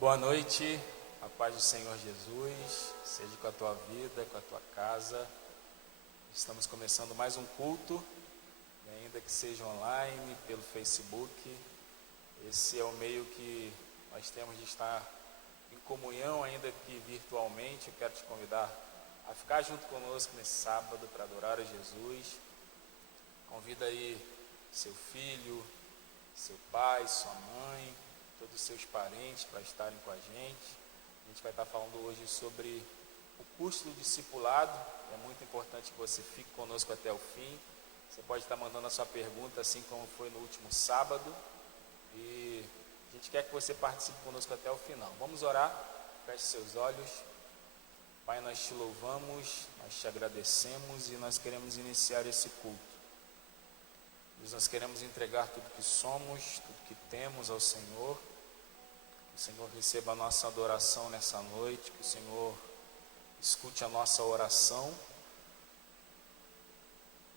Boa noite, a paz do Senhor Jesus, seja com a tua vida, com a tua casa. Estamos começando mais um culto, ainda que seja online, pelo Facebook. Esse é o meio que nós temos de estar em comunhão, ainda que virtualmente. Eu quero te convidar a ficar junto conosco nesse sábado para adorar a Jesus. Convida aí seu filho, seu pai, sua mãe, todos os seus parentes para estarem com a gente. A gente vai estar falando hoje sobre o custo do discipulado. É muito importante que você fique conosco até o fim. Você pode estar mandando a sua pergunta, assim como foi no último sábado. E a gente quer que você participe conosco até o final. Vamos orar. Feche seus olhos. Pai, nós te louvamos, nós te agradecemos e nós queremos iniciar esse culto. Nós queremos entregar tudo que somos, tudo que temos ao Senhor. Que o Senhor receba a nossa adoração nessa noite, que o Senhor escute a nossa oração,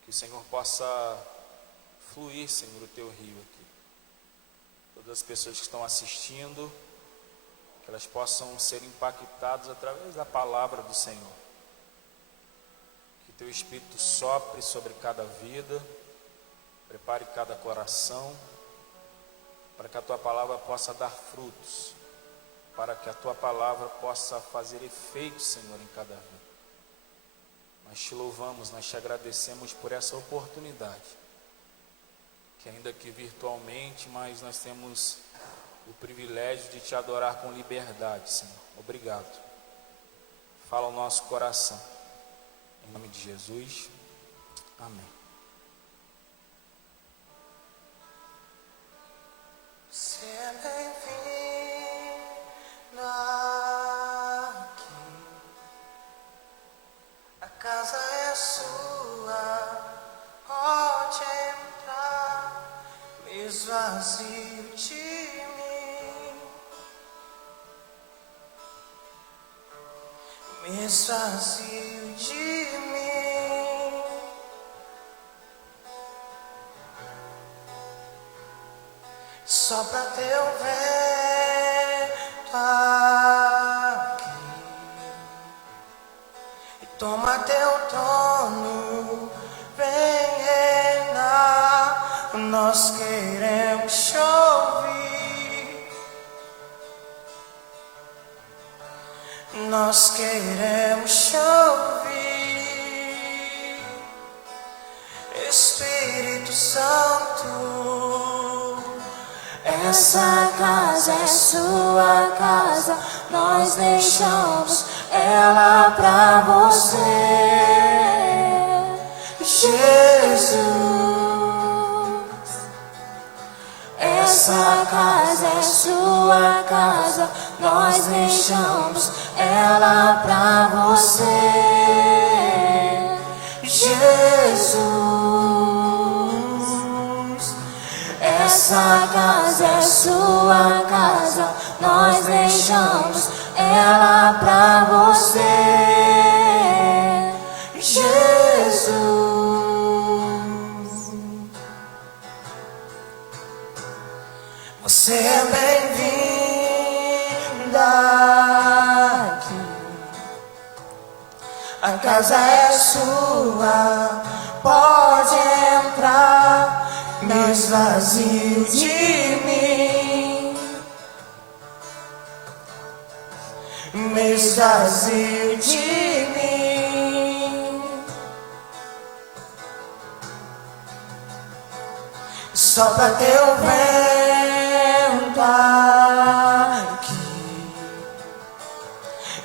que o Senhor possa fluir, Senhor, o teu rio aqui. Todas as pessoas que estão assistindo, que elas possam ser impactadas através da palavra do Senhor. Que teu Espírito sopre sobre cada vida, prepare cada coração, para que a tua palavra possa dar frutos, para que a tua palavra possa fazer efeito, Senhor, em cada vida. Nós te louvamos, nós te agradecemos por essa oportunidade, que ainda que virtualmente, mas nós temos o privilégio de te adorar com liberdade, Senhor. Obrigado. Fala o nosso coração. Em nome de Jesus. Amém. Seja bem-vindo aqui. A casa é sua, pode entrar. Me esvazio de mim, me esvazio de mim. Sopra teu vento aqui e toma teu trono, vem reinar. Nós queremos te ouvir, nós queremos te ouvir. Espírito Santo, essa casa é sua casa, nós deixamos ela pra você. Jesus, essa casa é sua casa, nós deixamos ela pra você. Jesus, essa casa é sua casa, nós deixamos ela pra você. Jesus, você é bem-vinda aqui. A casa é sua, pode entrar. Me esvazio de mim, me esvazio de mim. Sopra teu vento aqui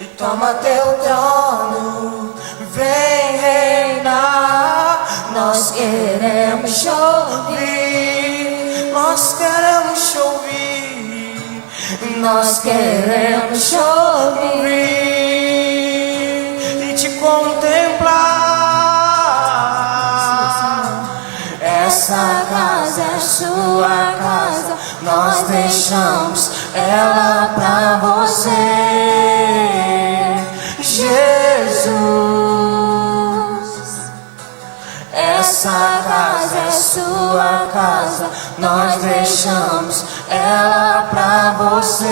e toma teu trono, vem reinar. Nós queremos te ouvir, nós queremos te ouvir, nós queremos te ouvir e te contemplar. Essa casa é sua casa, nós deixamos ela pra você. Jesus, essa casa é sua casa, nós deixamos ela pra você.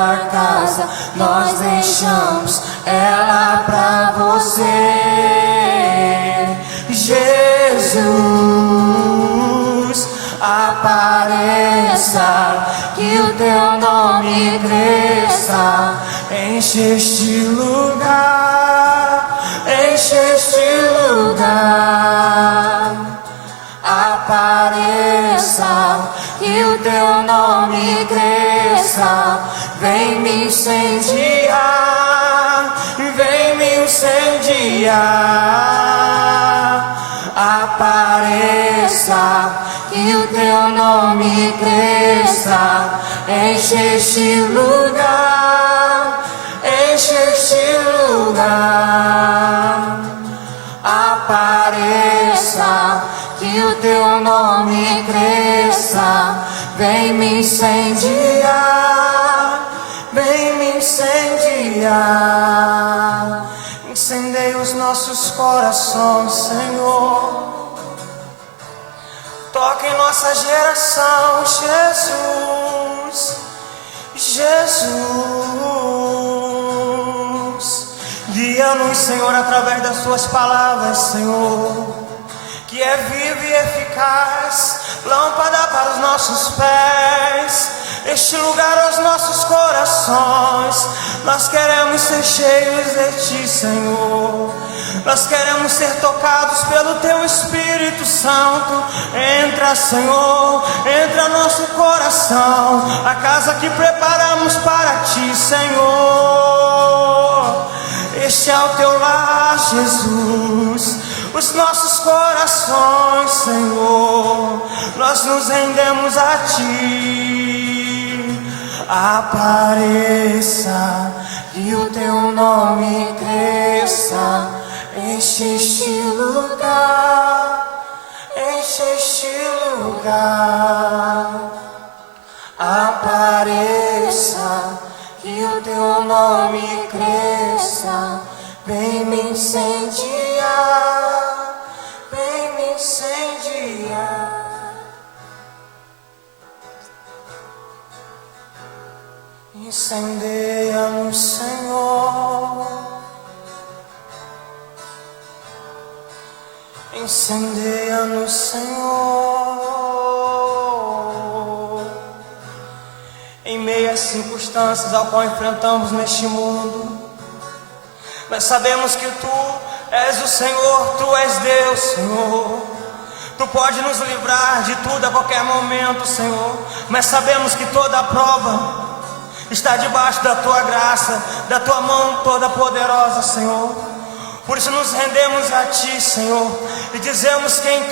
sua casa, nós deixamos ela pra você. Jesus, apareça, que o teu nome cresça, enche este lugar, enche este lugar. Apareça, que o teu nome cresça, vem me incendiar, vem me incendiar. Apareça, que o teu nome cresça, enche este lugar, enche este lugar. Apareça, que o teu nome cresça, vem me incendiar, vem me incendiar. Incendeia os nossos corações, Senhor. Toca em nossa geração, Jesus, Jesus. Guia-nos, Senhor, através das tuas palavras, Senhor, que é viva e eficaz, lâmpada para os nossos pés, este lugar aos nossos corações. Nós queremos ser cheios de ti, Senhor. Nós queremos ser tocados pelo teu Espírito Santo. Entra, Senhor, entra nosso coração, a casa que preparamos para ti, Senhor. Este é o teu lar, Jesus, os nossos corações, Senhor, nós nos rendemos a ti. Apareça, que o teu nome cresça, enche este lugar, enche este lugar. Apareça, que o teu nome cresça, vem me incendiar, vem me incendiar. Incendeia-nos, Senhor. Incendeia-nos, Senhor. Em meio às circunstâncias ao qual enfrentamos neste mundo, nós sabemos que Tu és o Senhor, Tu és Deus, Senhor. Tu pode nos livrar de tudo a qualquer momento, Senhor. Mas sabemos que toda a prova está debaixo da Tua graça, da Tua mão toda poderosa, Senhor. Por isso nos rendemos a Ti, Senhor, e dizemos quem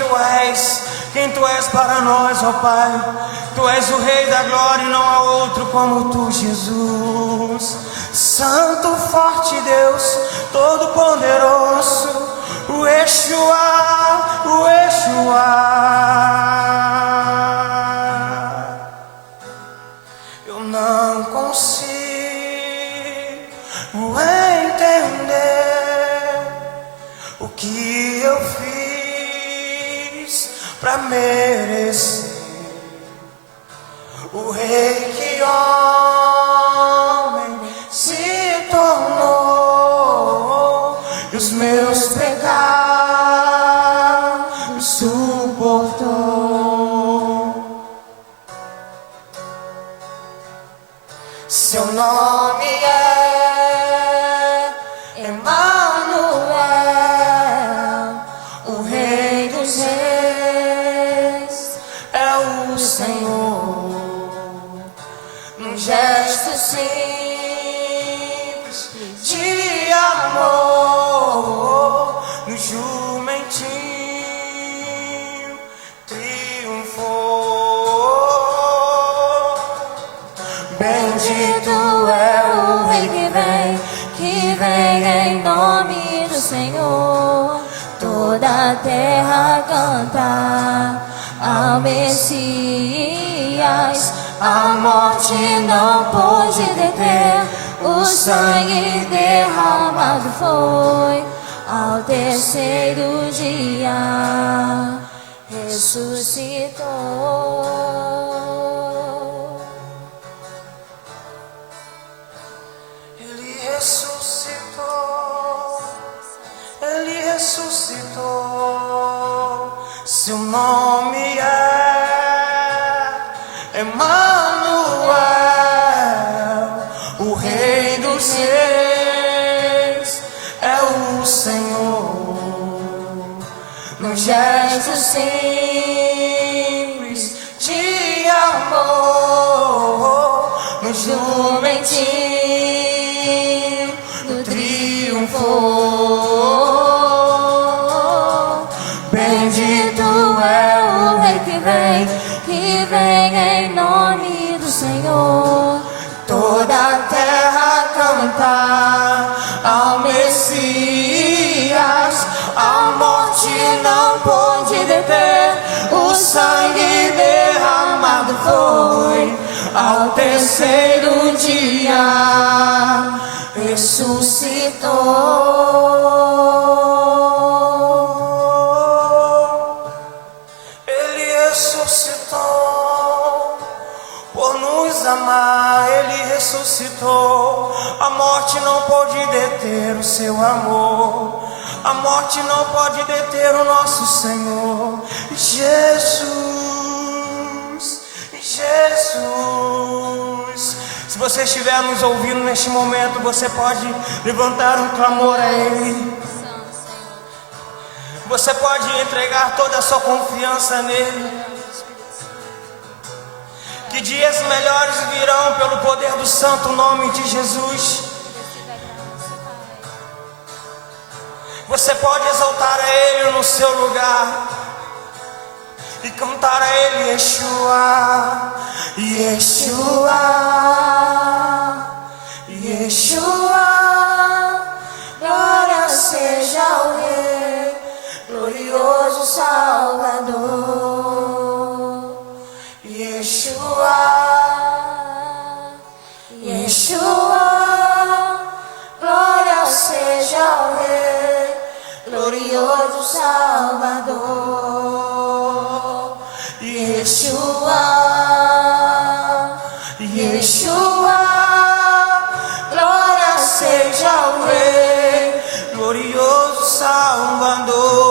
Tu és para nós, ó Pai. Tu és o Rei da glória e não há outro como Tu, Jesus. Santo, forte Deus, todo-poderoso, o Yeshua, o Yeshua. Eu não consigo entender o que eu fiz pra merecer o Rei que homem se tornou e os meus pecados suportou. Seu nome é Emmanuel, o Rei dos Reis é o Senhor. Num gesto simples de amor, no jumentinho triunfou. Bendito é o Rei que vem em nome do Senhor. Toda a terra canta ao Messias. A morte não pôde deter, o sangue derramado foi. Ao terceiro dia ressuscitou. Seu nome é Emanuel, o Rei dos Reis é o Senhor. No gesto simples de amor, no jumentinho, no triunfo. Bendito é o Rei que vem em nome do Senhor. Toda a terra canta ao Messias. A morte não pôde deter, o sangue derramado foi. Ao terceiro dia ressuscitou. Ele ressuscitou por nos amar. Ele ressuscitou. A morte não pode deter o seu amor. A morte não pode deter o nosso Senhor. Jesus, Jesus. Se você estiver nos ouvindo neste momento, você pode levantar um clamor a Ele. Você pode entregar toda a sua confiança nele. Que dias melhores virão pelo poder do santo nome de Jesus. Você pode exaltar a Ele no seu lugar e cantar a Ele, Yeshua, Yeshua, Yeshua. Glória seja ao Rei, glorioso Salvador. Yeshua, Yeshua. Glória seja ao Rei, glorioso Salvador. Yeshua, Yeshua. Glória seja ao Rei, glorioso Salvador.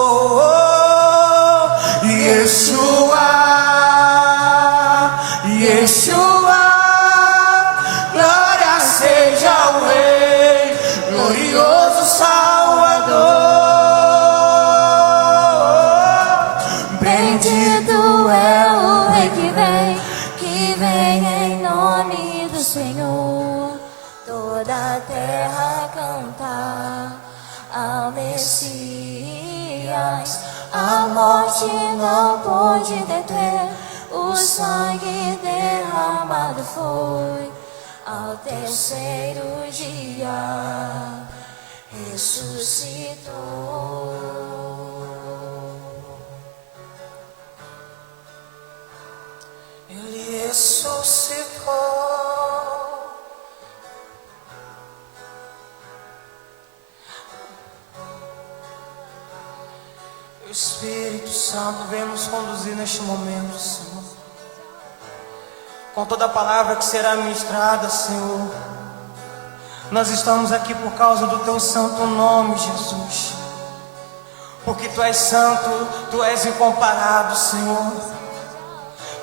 Yeshua, Yeshua. Glória seja ao Rei, glorioso Salvador. Bendito é o Rei que vem em nome do Senhor. Toda a terra canta ao Messias. A morte não pôde deter, o sangue derramado foi. Ao terceiro dia ressuscitou. Ele ressuscitou. O Espírito Santo vem nos conduzir neste momento, Senhor. Com toda a palavra que será ministrada, Senhor. Nós estamos aqui por causa do Teu santo nome, Jesus. Porque Tu és santo, Tu és incomparado, Senhor.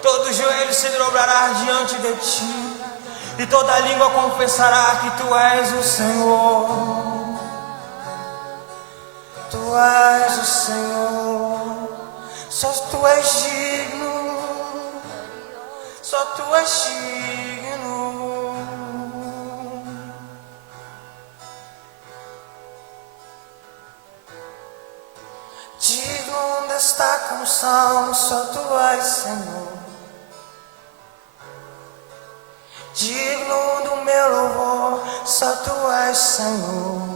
Todo joelho se dobrará diante de Ti, e toda língua confessará que Tu és o Senhor. Tu és o Senhor. Só Tu és digno. Só Tu és digno. Digno desta canção, só Tu és, Senhor. Digno do meu louvor, só Tu és, Senhor.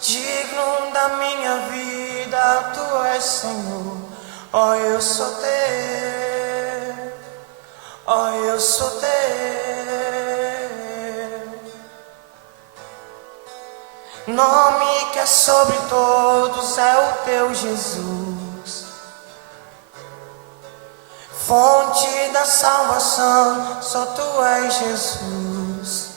Digno da minha vida, Tu és, Senhor. Oh, eu sou Teu. Oh, eu sou Teu. Nome que é sobre todos é o Teu Jesus. Fonte da salvação, só Tu és, Jesus.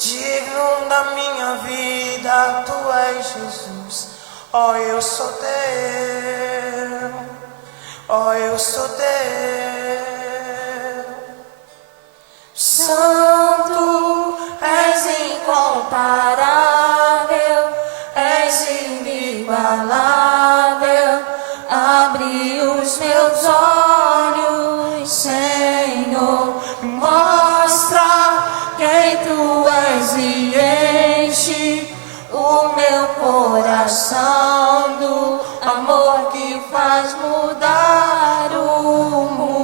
digno da minha vida, tu és Jesus. Ó, eu sou teu, ó, eu sou teu. Santo, és incomparável, és inigualável. Abre os meus olhos, Senhor, mostra quem tu és e enche o meu coração do amor que faz mudar o mundo.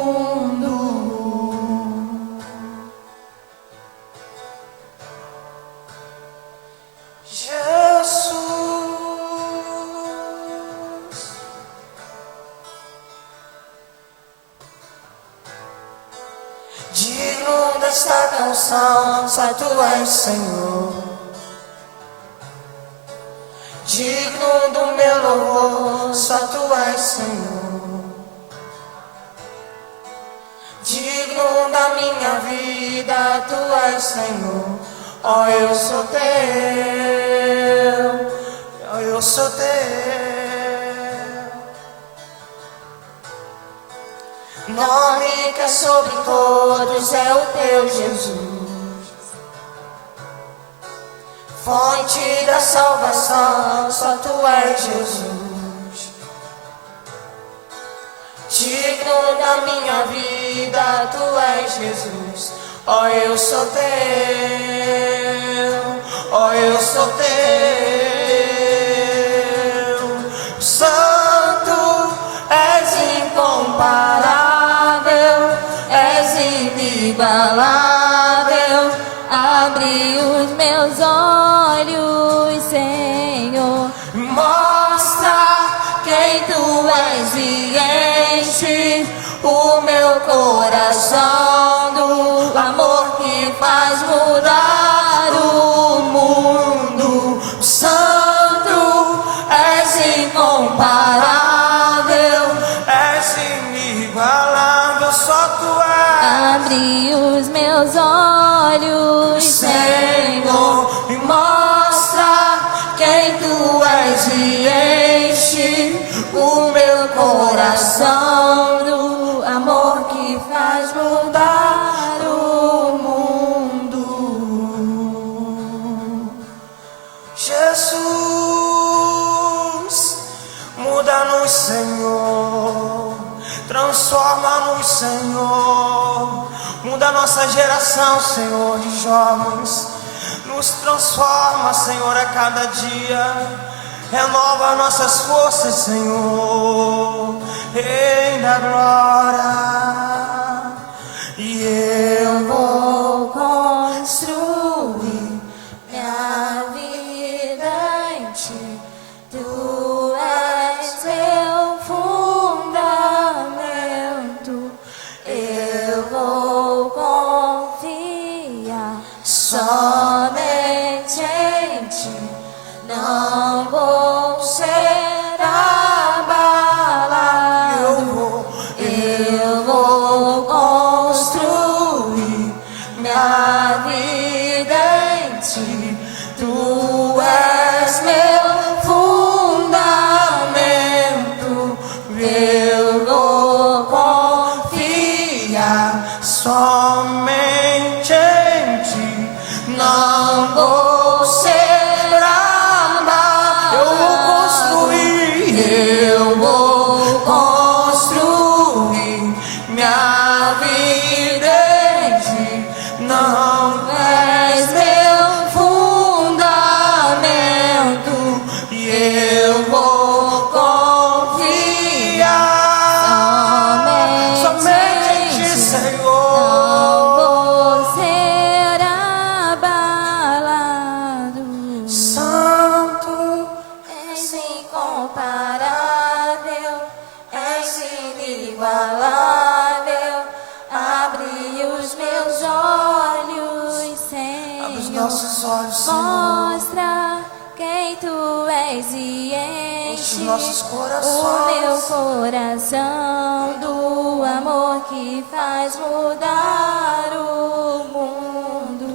Jesus, digno desta canção, só tu és, Senhor. Digno do meu louvor, só tu és, Senhor. Digno da minha vida, tu és, Senhor. Ó, eu sou teu, ó, eu sou teu. Nome que é sobre todos é o teu Jesus. Fonte da salvação, só tu és, Jesus. Digno da minha vida, tu és, Jesus. Ó, eu sou teu, ó, eu sou teu. Santo, és incomparável, és inigualável. Abre os meus olhos, Senhor, mostra quem tu és e enche o meu coração do amor que faz mudar o mundo. Santo, és incomparável, és inigualável, só tu és. Abre os meus olhos, Senhor, e mostra quem tu és e enche o meu coração do amor que faz mudar o mundo. Jesus, muda-nos, Senhor, transforma-nos, Senhor. Muda a nossa geração, Senhor, de jovens. Nos transforma, Senhor, a cada dia. Renova nossas forças, Senhor. Rei da glória. E eu vou construir minha vida em ti. Tu és meu fundamento. Eu vou confiar somente em ti. Não vou ser abalado. Eu vou construir minha vida em ti. Tu és meu fundamento. Eu vou confiar somente em ti. Não vou ser amado. Eu vou construir minha vida em ti. Não és meu fundamento. E eu vou confiar somente em ti, Senhor. Não vou ser abalado. Santo, és incomparável, és inigualável. Abre os meus olhos, Senhor. Abre os nossos olhos, Senhor. Mostra quem tu és e enche nossos corações. O meu coração do amor que faz mudar o mundo.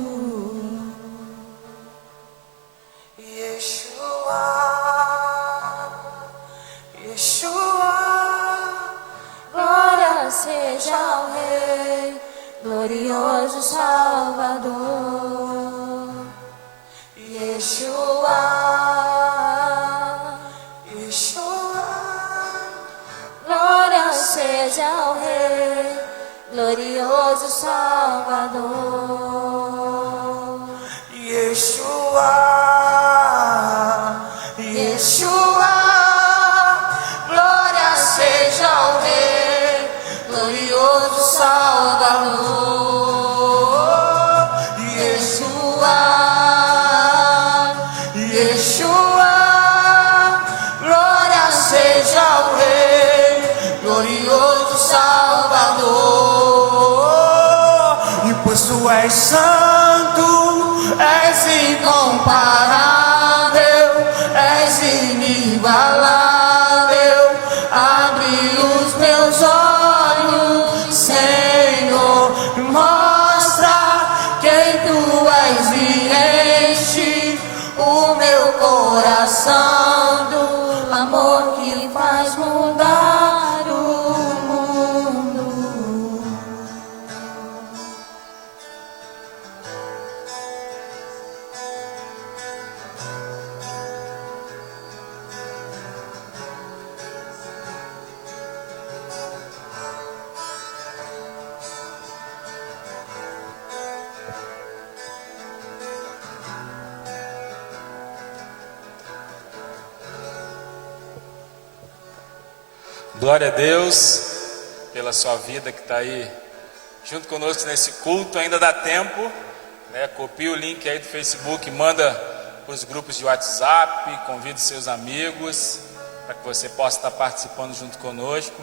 Yeshua, glória seja ao Rei, glorioso Salvador. Yeshua, Yeshua, glória seja ao Rei, glorioso Salvador. E pois tu és santo, és incomparável, és inigualável. Abre os meus olhos, Senhor, e mostra quem tu és e enche o meu coração do amor que faz mudar o mundo. Glória a Deus pela sua vida que está aí junto conosco nesse culto. Ainda dá tempo, né? Copia o link aí do Facebook, manda para os grupos de WhatsApp, convide seus amigos para que você possa estar participando junto conosco.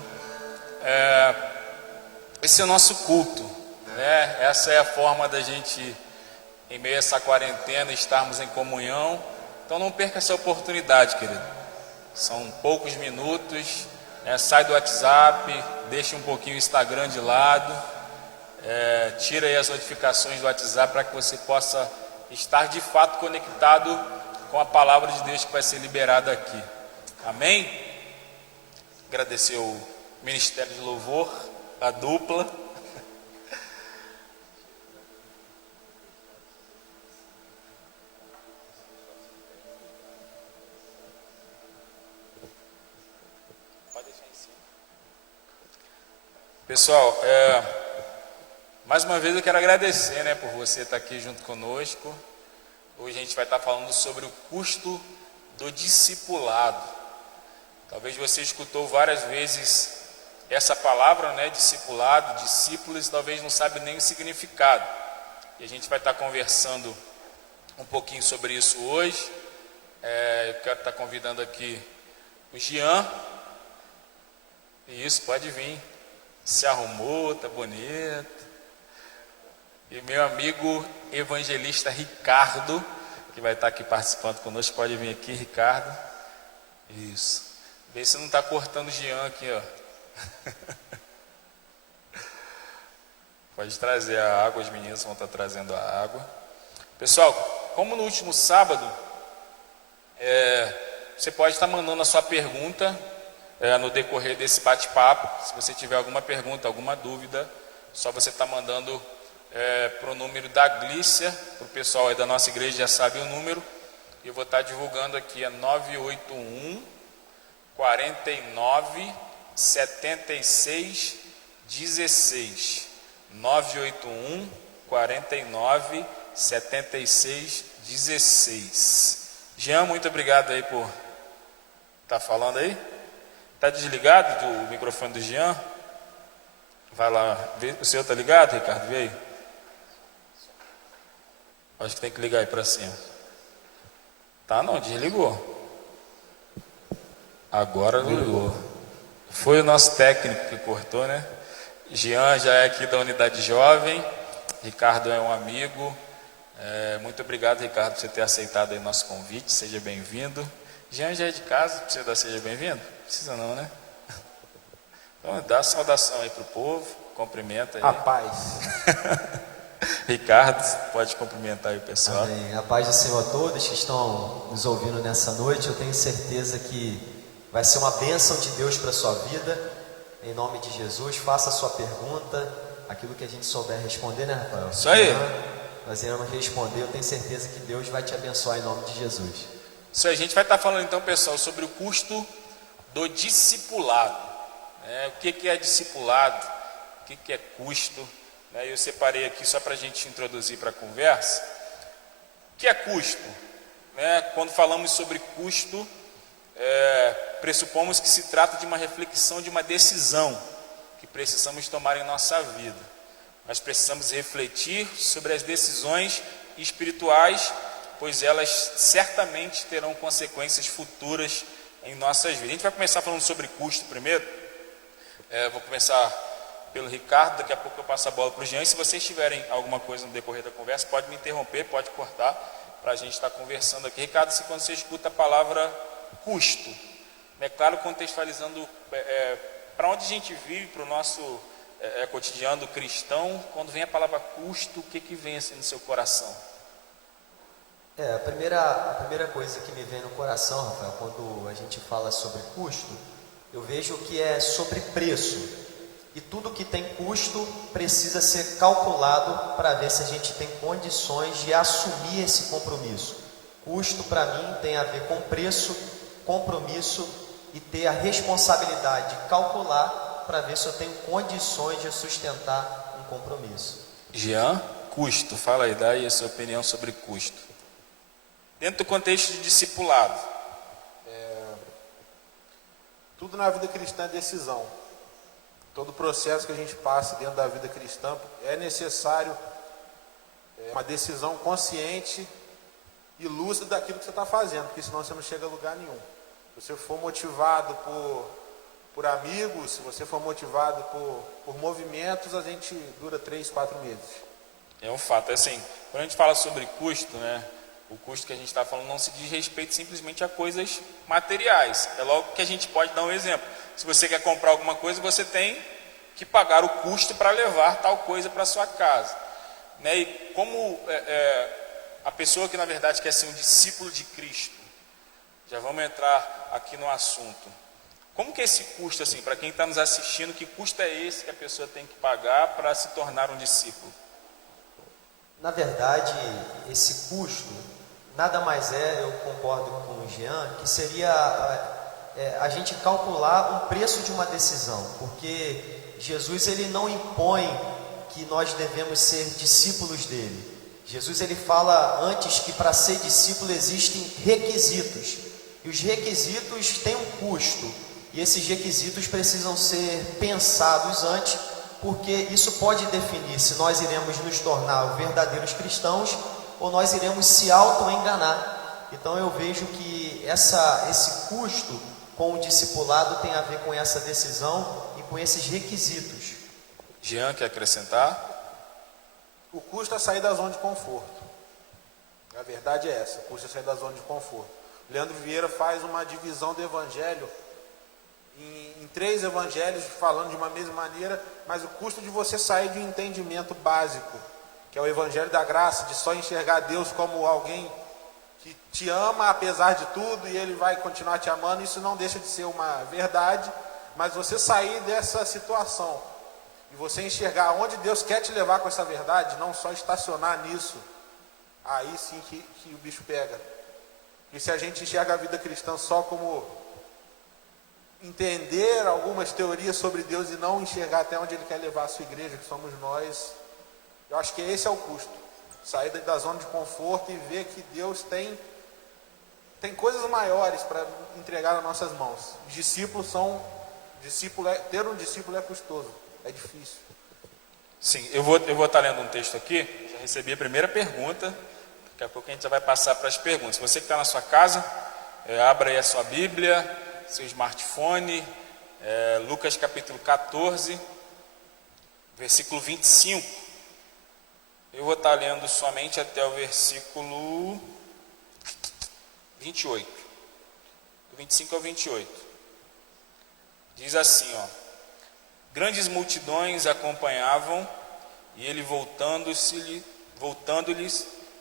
Esse é o nosso culto, né? Essa é a forma da gente, em meio a essa quarentena, estarmos em comunhão. Então não perca essa oportunidade, querido. São poucos minutos. Sai do WhatsApp, deixa um pouquinho o Instagram de lado, tira aí as notificações do WhatsApp para que você possa estar de fato conectado com a palavra de Deus que vai ser liberada aqui. Amém? Agradecer o Ministério de Louvor, a dupla. Pessoal, mais uma vez eu quero agradecer, né, por você estar aqui junto conosco. Hoje a gente vai estar falando sobre o custo do discipulado. Talvez você escutou várias vezes essa palavra, né, discipulado, discípulos, talvez não sabe nem o significado. E a gente vai estar conversando um pouquinho sobre isso hoje. Eu quero estar convidando aqui o Jean. Isso, pode vir. Se arrumou, tá bonito. E meu amigo evangelista Ricardo, que vai estar aqui participando conosco, pode vir aqui, Ricardo. Isso. Vê se não está cortando o Jean aqui, ó. Pode trazer a água, os meninos vão estar trazendo a água. Pessoal, como no último sábado, você pode estar mandando a sua pergunta no decorrer desse bate-papo. Se você tiver alguma pergunta, alguma dúvida, só você está mandando para o número da Glícia, para o pessoal aí da nossa igreja já sabe o número, e eu vou estar divulgando aqui, 981 49 76 16, 981 49 76 16. Jean, muito obrigado aí por estar falando aí. Está desligado o microfone do Jean? Vai lá, o seu está ligado, Ricardo? Vê aí. Acho que tem que ligar aí para cima. Tá não, desligou. Agora ligou. Foi o nosso técnico que cortou, né? Jean já é aqui da unidade jovem. Ricardo é um amigo. Muito obrigado, Ricardo, por você ter aceitado aí nosso convite. Seja bem-vindo. Jean já é de casa, precisa dar seja bem-vindo? Precisa não, né? Então dá saudação aí pro povo, cumprimenta aí. A paz. Ricardo, pode cumprimentar aí o pessoal. Amém. A paz do Senhor a todos que estão nos ouvindo nessa noite. Eu tenho certeza que vai ser uma bênção de Deus para a sua vida. Em nome de Jesus, faça a sua pergunta. Aquilo que a gente souber responder, né, Rafael? Isso aí. Nós iremos responder. Eu tenho certeza que Deus vai te abençoar em nome de Jesus. Isso aí, a gente vai estar falando então, pessoal, sobre o custo do discipulado. O que é discipulado? O que é custo? Eu separei aqui só para a gente introduzir para a conversa. O que é custo? Quando falamos sobre custo, pressupomos que se trata de uma reflexão, de uma decisão que precisamos tomar em nossa vida. Nós precisamos refletir sobre as decisões espirituais, pois elas certamente terão consequências futuras em nossas vidas. A gente vai começar falando sobre custo primeiro. Vou começar pelo Ricardo, daqui a pouco eu passo a bola para o Jean. E se vocês tiverem alguma coisa no decorrer da conversa, pode me interromper, pode cortar, para a gente estar conversando aqui. Ricardo, se quando você escuta a palavra custo, é claro, contextualizando para onde a gente vive, para o nosso cotidiano cristão, quando vem a palavra custo, o que vem assim no seu coração? A primeira coisa que me vem no coração, Rafael, quando a gente fala sobre custo, eu vejo que é sobre preço. E tudo que tem custo precisa ser calculado para ver se a gente tem condições de assumir esse compromisso. Custo, para mim, tem a ver com preço, compromisso e ter a responsabilidade de calcular para ver se eu tenho condições de sustentar um compromisso. Jean, custo, fala aí, dá aí a sua opinião sobre custo. Dentro do contexto de discipulado. Tudo na vida cristã é decisão. Todo processo que a gente passa dentro da vida cristã é necessário uma decisão consciente e lúcida daquilo que você está fazendo, porque senão você não chega a lugar nenhum. Se você for motivado por amigos, se você for motivado por movimentos, a gente dura 3, 4 meses. É um fato, assim, quando a gente fala sobre custo, né, o custo que a gente está falando não se diz respeito simplesmente a coisas materiais. É logo que a gente pode dar um exemplo. Se você quer comprar alguma coisa, você tem que pagar o custo para levar tal coisa para sua casa. Né? E como a pessoa que na verdade quer ser um discípulo de Cristo, já vamos entrar aqui no assunto. Como que é esse custo, assim, para quem está nos assistindo, que custo é esse que a pessoa tem que pagar para se tornar um discípulo? Na verdade, esse custo nada mais eu concordo com o Jean, que seria a gente calcular um preço de uma decisão, porque Jesus ele não impõe que nós devemos ser discípulos dele. Jesus ele fala antes que para ser discípulo existem requisitos, e os requisitos têm um custo, e esses requisitos precisam ser pensados antes, porque isso pode definir se nós iremos nos tornar verdadeiros cristãos ou nós iremos se auto-enganar. Então eu vejo que esse custo com o discipulado tem a ver com essa decisão e com esses requisitos. Jean, quer acrescentar? O custo é sair da zona de conforto. A verdade é essa, o custo é sair da zona de conforto. Leandro Vieira faz uma divisão do evangelho em 3 evangelhos falando de uma mesma maneira, mas o custo de você sair de um entendimento básico, que é o evangelho da graça, de só enxergar Deus como alguém que te ama apesar de tudo e ele vai continuar te amando, isso não deixa de ser uma verdade, mas você sair dessa situação e você enxergar onde Deus quer te levar com essa verdade, não só estacionar nisso, aí sim que o bicho pega. E se a gente enxerga a vida cristã só como entender algumas teorias sobre Deus e não enxergar até onde Ele quer levar a sua igreja, que somos nós, eu acho que esse é o custo. Sair da zona de conforto e ver que Deus tem coisas maiores para entregar nas nossas mãos. Ter um discípulo é custoso, é difícil. Sim, eu vou estar lendo um texto aqui, já recebi a primeira pergunta, daqui a pouco a gente já vai passar para as perguntas. Você que está na sua casa, abra aí a sua Bíblia, seu smartphone, Lucas capítulo 14, versículo 25. Eu vou estar lendo somente até o versículo 28, do 25 ao 28. Diz assim, grandes multidões acompanhavam, e ele voltando-lhes,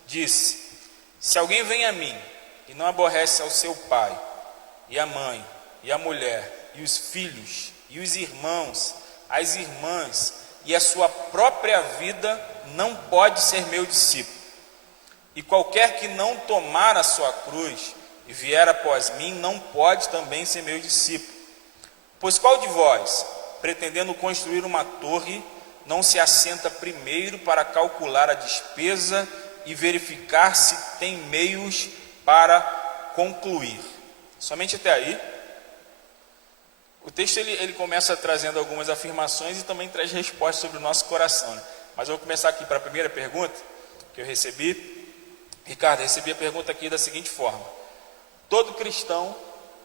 disse: se alguém vem a mim e não aborrece ao seu pai, e a mãe, e a mulher, e os filhos, e os irmãos, as irmãs, e a sua própria vida, não pode ser meu discípulo. E qualquer que não tomar a sua cruz e vier após mim, não pode também ser meu discípulo. Pois qual de vós, pretendendo construir uma torre, não se assenta primeiro para calcular a despesa e verificar se tem meios para concluir? Somente até aí. O texto ele começa trazendo algumas afirmações e também traz respostas sobre o nosso coração, né? Mas eu vou começar aqui para a primeira pergunta que eu recebi. Ricardo, recebi a pergunta aqui da seguinte forma: todo cristão,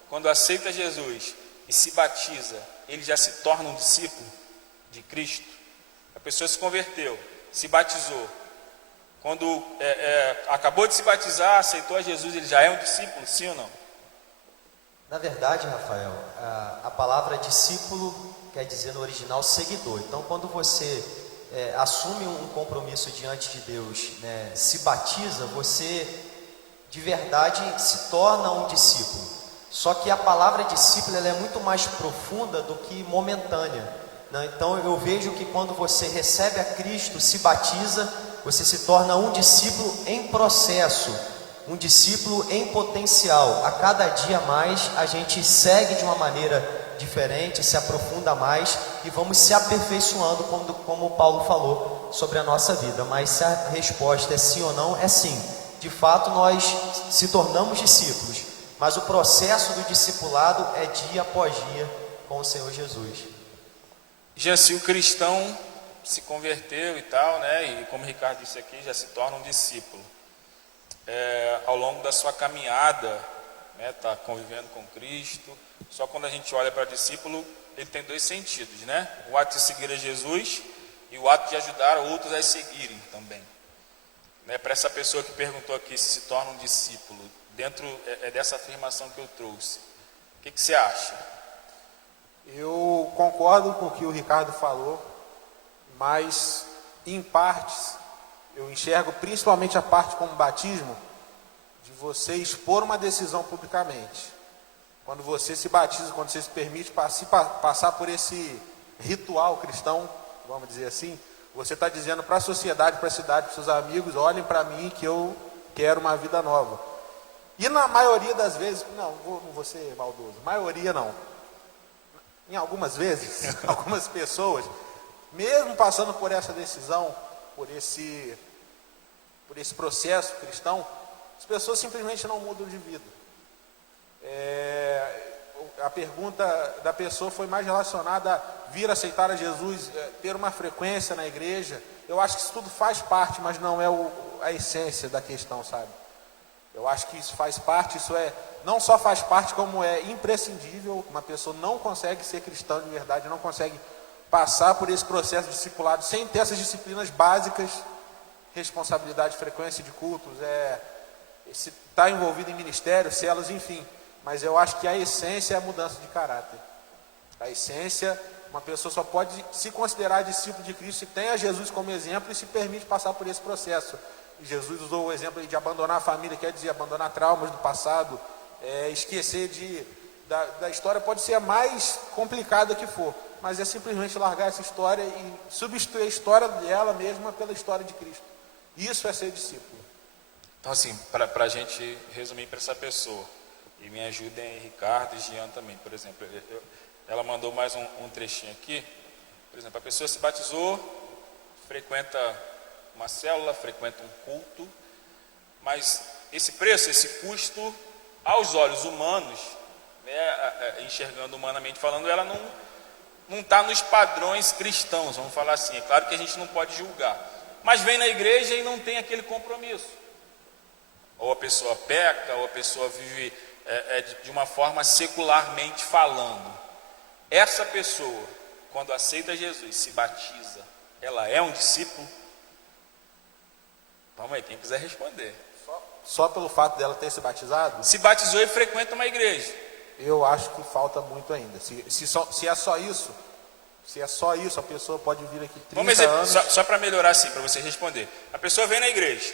quando aceita Jesus e se batiza, ele já se torna um discípulo de Cristo? A pessoa se converteu, se batizou. Quando acabou de se batizar, aceitou a Jesus, ele já é um discípulo, sim ou não? Na verdade, Rafael, a palavra discípulo quer dizer no original seguidor. Então, quando você assume um compromisso diante de Deus, né, se batiza, você de verdade se torna um discípulo. Só que a palavra discípulo ela é muito mais profunda do que momentânea, né? Então eu vejo que quando você recebe a Cristo, se batiza, você se torna um discípulo em processo, um discípulo em potencial. A cada dia mais a gente segue de uma maneira diferente, se aprofunda mais e vamos se aperfeiçoando, como Paulo falou sobre a nossa vida. Mas se a resposta é sim ou não, é sim. De fato nós se tornamos discípulos, mas o processo do discipulado é dia após dia com o Senhor Jesus. Já se o cristão se converteu e tal, né, e como o Ricardo disse aqui, já se torna um discípulo. Ao longo da sua caminhada, né, tá convivendo com Cristo. Só quando a gente olha para discípulo, ele tem dois sentidos, né? O ato de seguir a Jesus e o ato de ajudar outros a seguirem também. Né, para essa pessoa que perguntou aqui se torna um discípulo, dentro dessa afirmação que eu trouxe, o que você acha? Eu concordo com o que o Ricardo falou, mas em partes eu enxergo principalmente a parte como batismo, de você expor uma decisão publicamente. Quando você se batiza, quando você se permite passar por esse ritual cristão, vamos dizer assim, você está dizendo para a sociedade, para a cidade, para os seus amigos: olhem para mim que eu quero uma vida nova. E na maioria das vezes, não vou ser maldoso, maioria não. Em algumas vezes, algumas pessoas, mesmo passando por essa decisão, por esse processo cristão, as pessoas simplesmente não mudam de vida. A pergunta da pessoa foi mais relacionada a vir aceitar a Jesus, ter uma frequência na igreja. Eu acho que isso tudo faz parte, mas não é a essência da questão, sabe? Eu acho que isso faz parte, não só faz parte, como é imprescindível. Uma pessoa não consegue ser cristã de verdade, não consegue passar por esse processo de discipulado sem ter essas disciplinas básicas, responsabilidade, frequência de cultos, se está envolvido em ministério, células, enfim. Mas eu acho que a essência é a mudança de caráter. A essência, uma pessoa só pode se considerar discípulo de Cristo se tem a Jesus como exemplo e se permite passar por esse processo. E Jesus usou o exemplo de abandonar a família, quer dizer, abandonar traumas do passado, esquecer da história, pode ser a mais complicada que for, mas é simplesmente largar essa história e substituir a história dela mesma pela história de Cristo. Isso é ser discípulo. Então, assim, para a gente resumir para essa pessoa, e me ajudem Ricardo e Jean também, por exemplo, ela mandou mais um trechinho aqui. Por exemplo, a pessoa se batizou, frequenta uma célula, frequenta um culto, mas esse preço, esse custo, aos olhos humanos, né, enxergando humanamente falando, ela não está nos padrões cristãos, vamos falar assim. É claro que a gente não pode julgar, mas vem na igreja e não tem aquele compromisso. Ou a pessoa peca, ou a pessoa vive de uma forma secularmente falando. Essa pessoa, quando aceita Jesus, se batiza, ela é um discípulo? Vamos aí, quem quiser responder. Só pelo fato dela ter se batizado? Se batizou e frequenta uma igreja. Eu acho que falta muito ainda. Se é só isso, a pessoa pode vir aqui 30 anos... Só para melhorar assim, para você responder. A pessoa vem na igreja,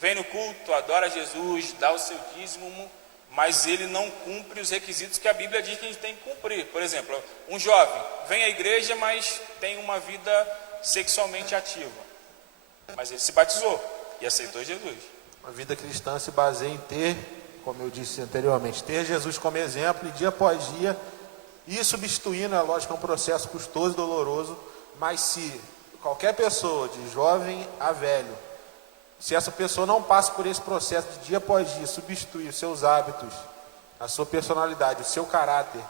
vem no culto, adora Jesus, dá o seu dízimo, mas ele não cumpre os requisitos que a Bíblia diz que a gente tem que cumprir. Por exemplo, um jovem vem à igreja, mas tem uma vida sexualmente ativa, mas ele se batizou e aceitou Jesus. A vida cristã se baseia em ter, como eu disse anteriormente, ter Jesus como exemplo e dia após dia ir substituindo. É lógico, é um processo custoso e doloroso, mas se qualquer pessoa, de jovem a velho, se essa pessoa não passa por esse processo de dia após dia substituir os seus hábitos a sua personalidade, o seu caráter,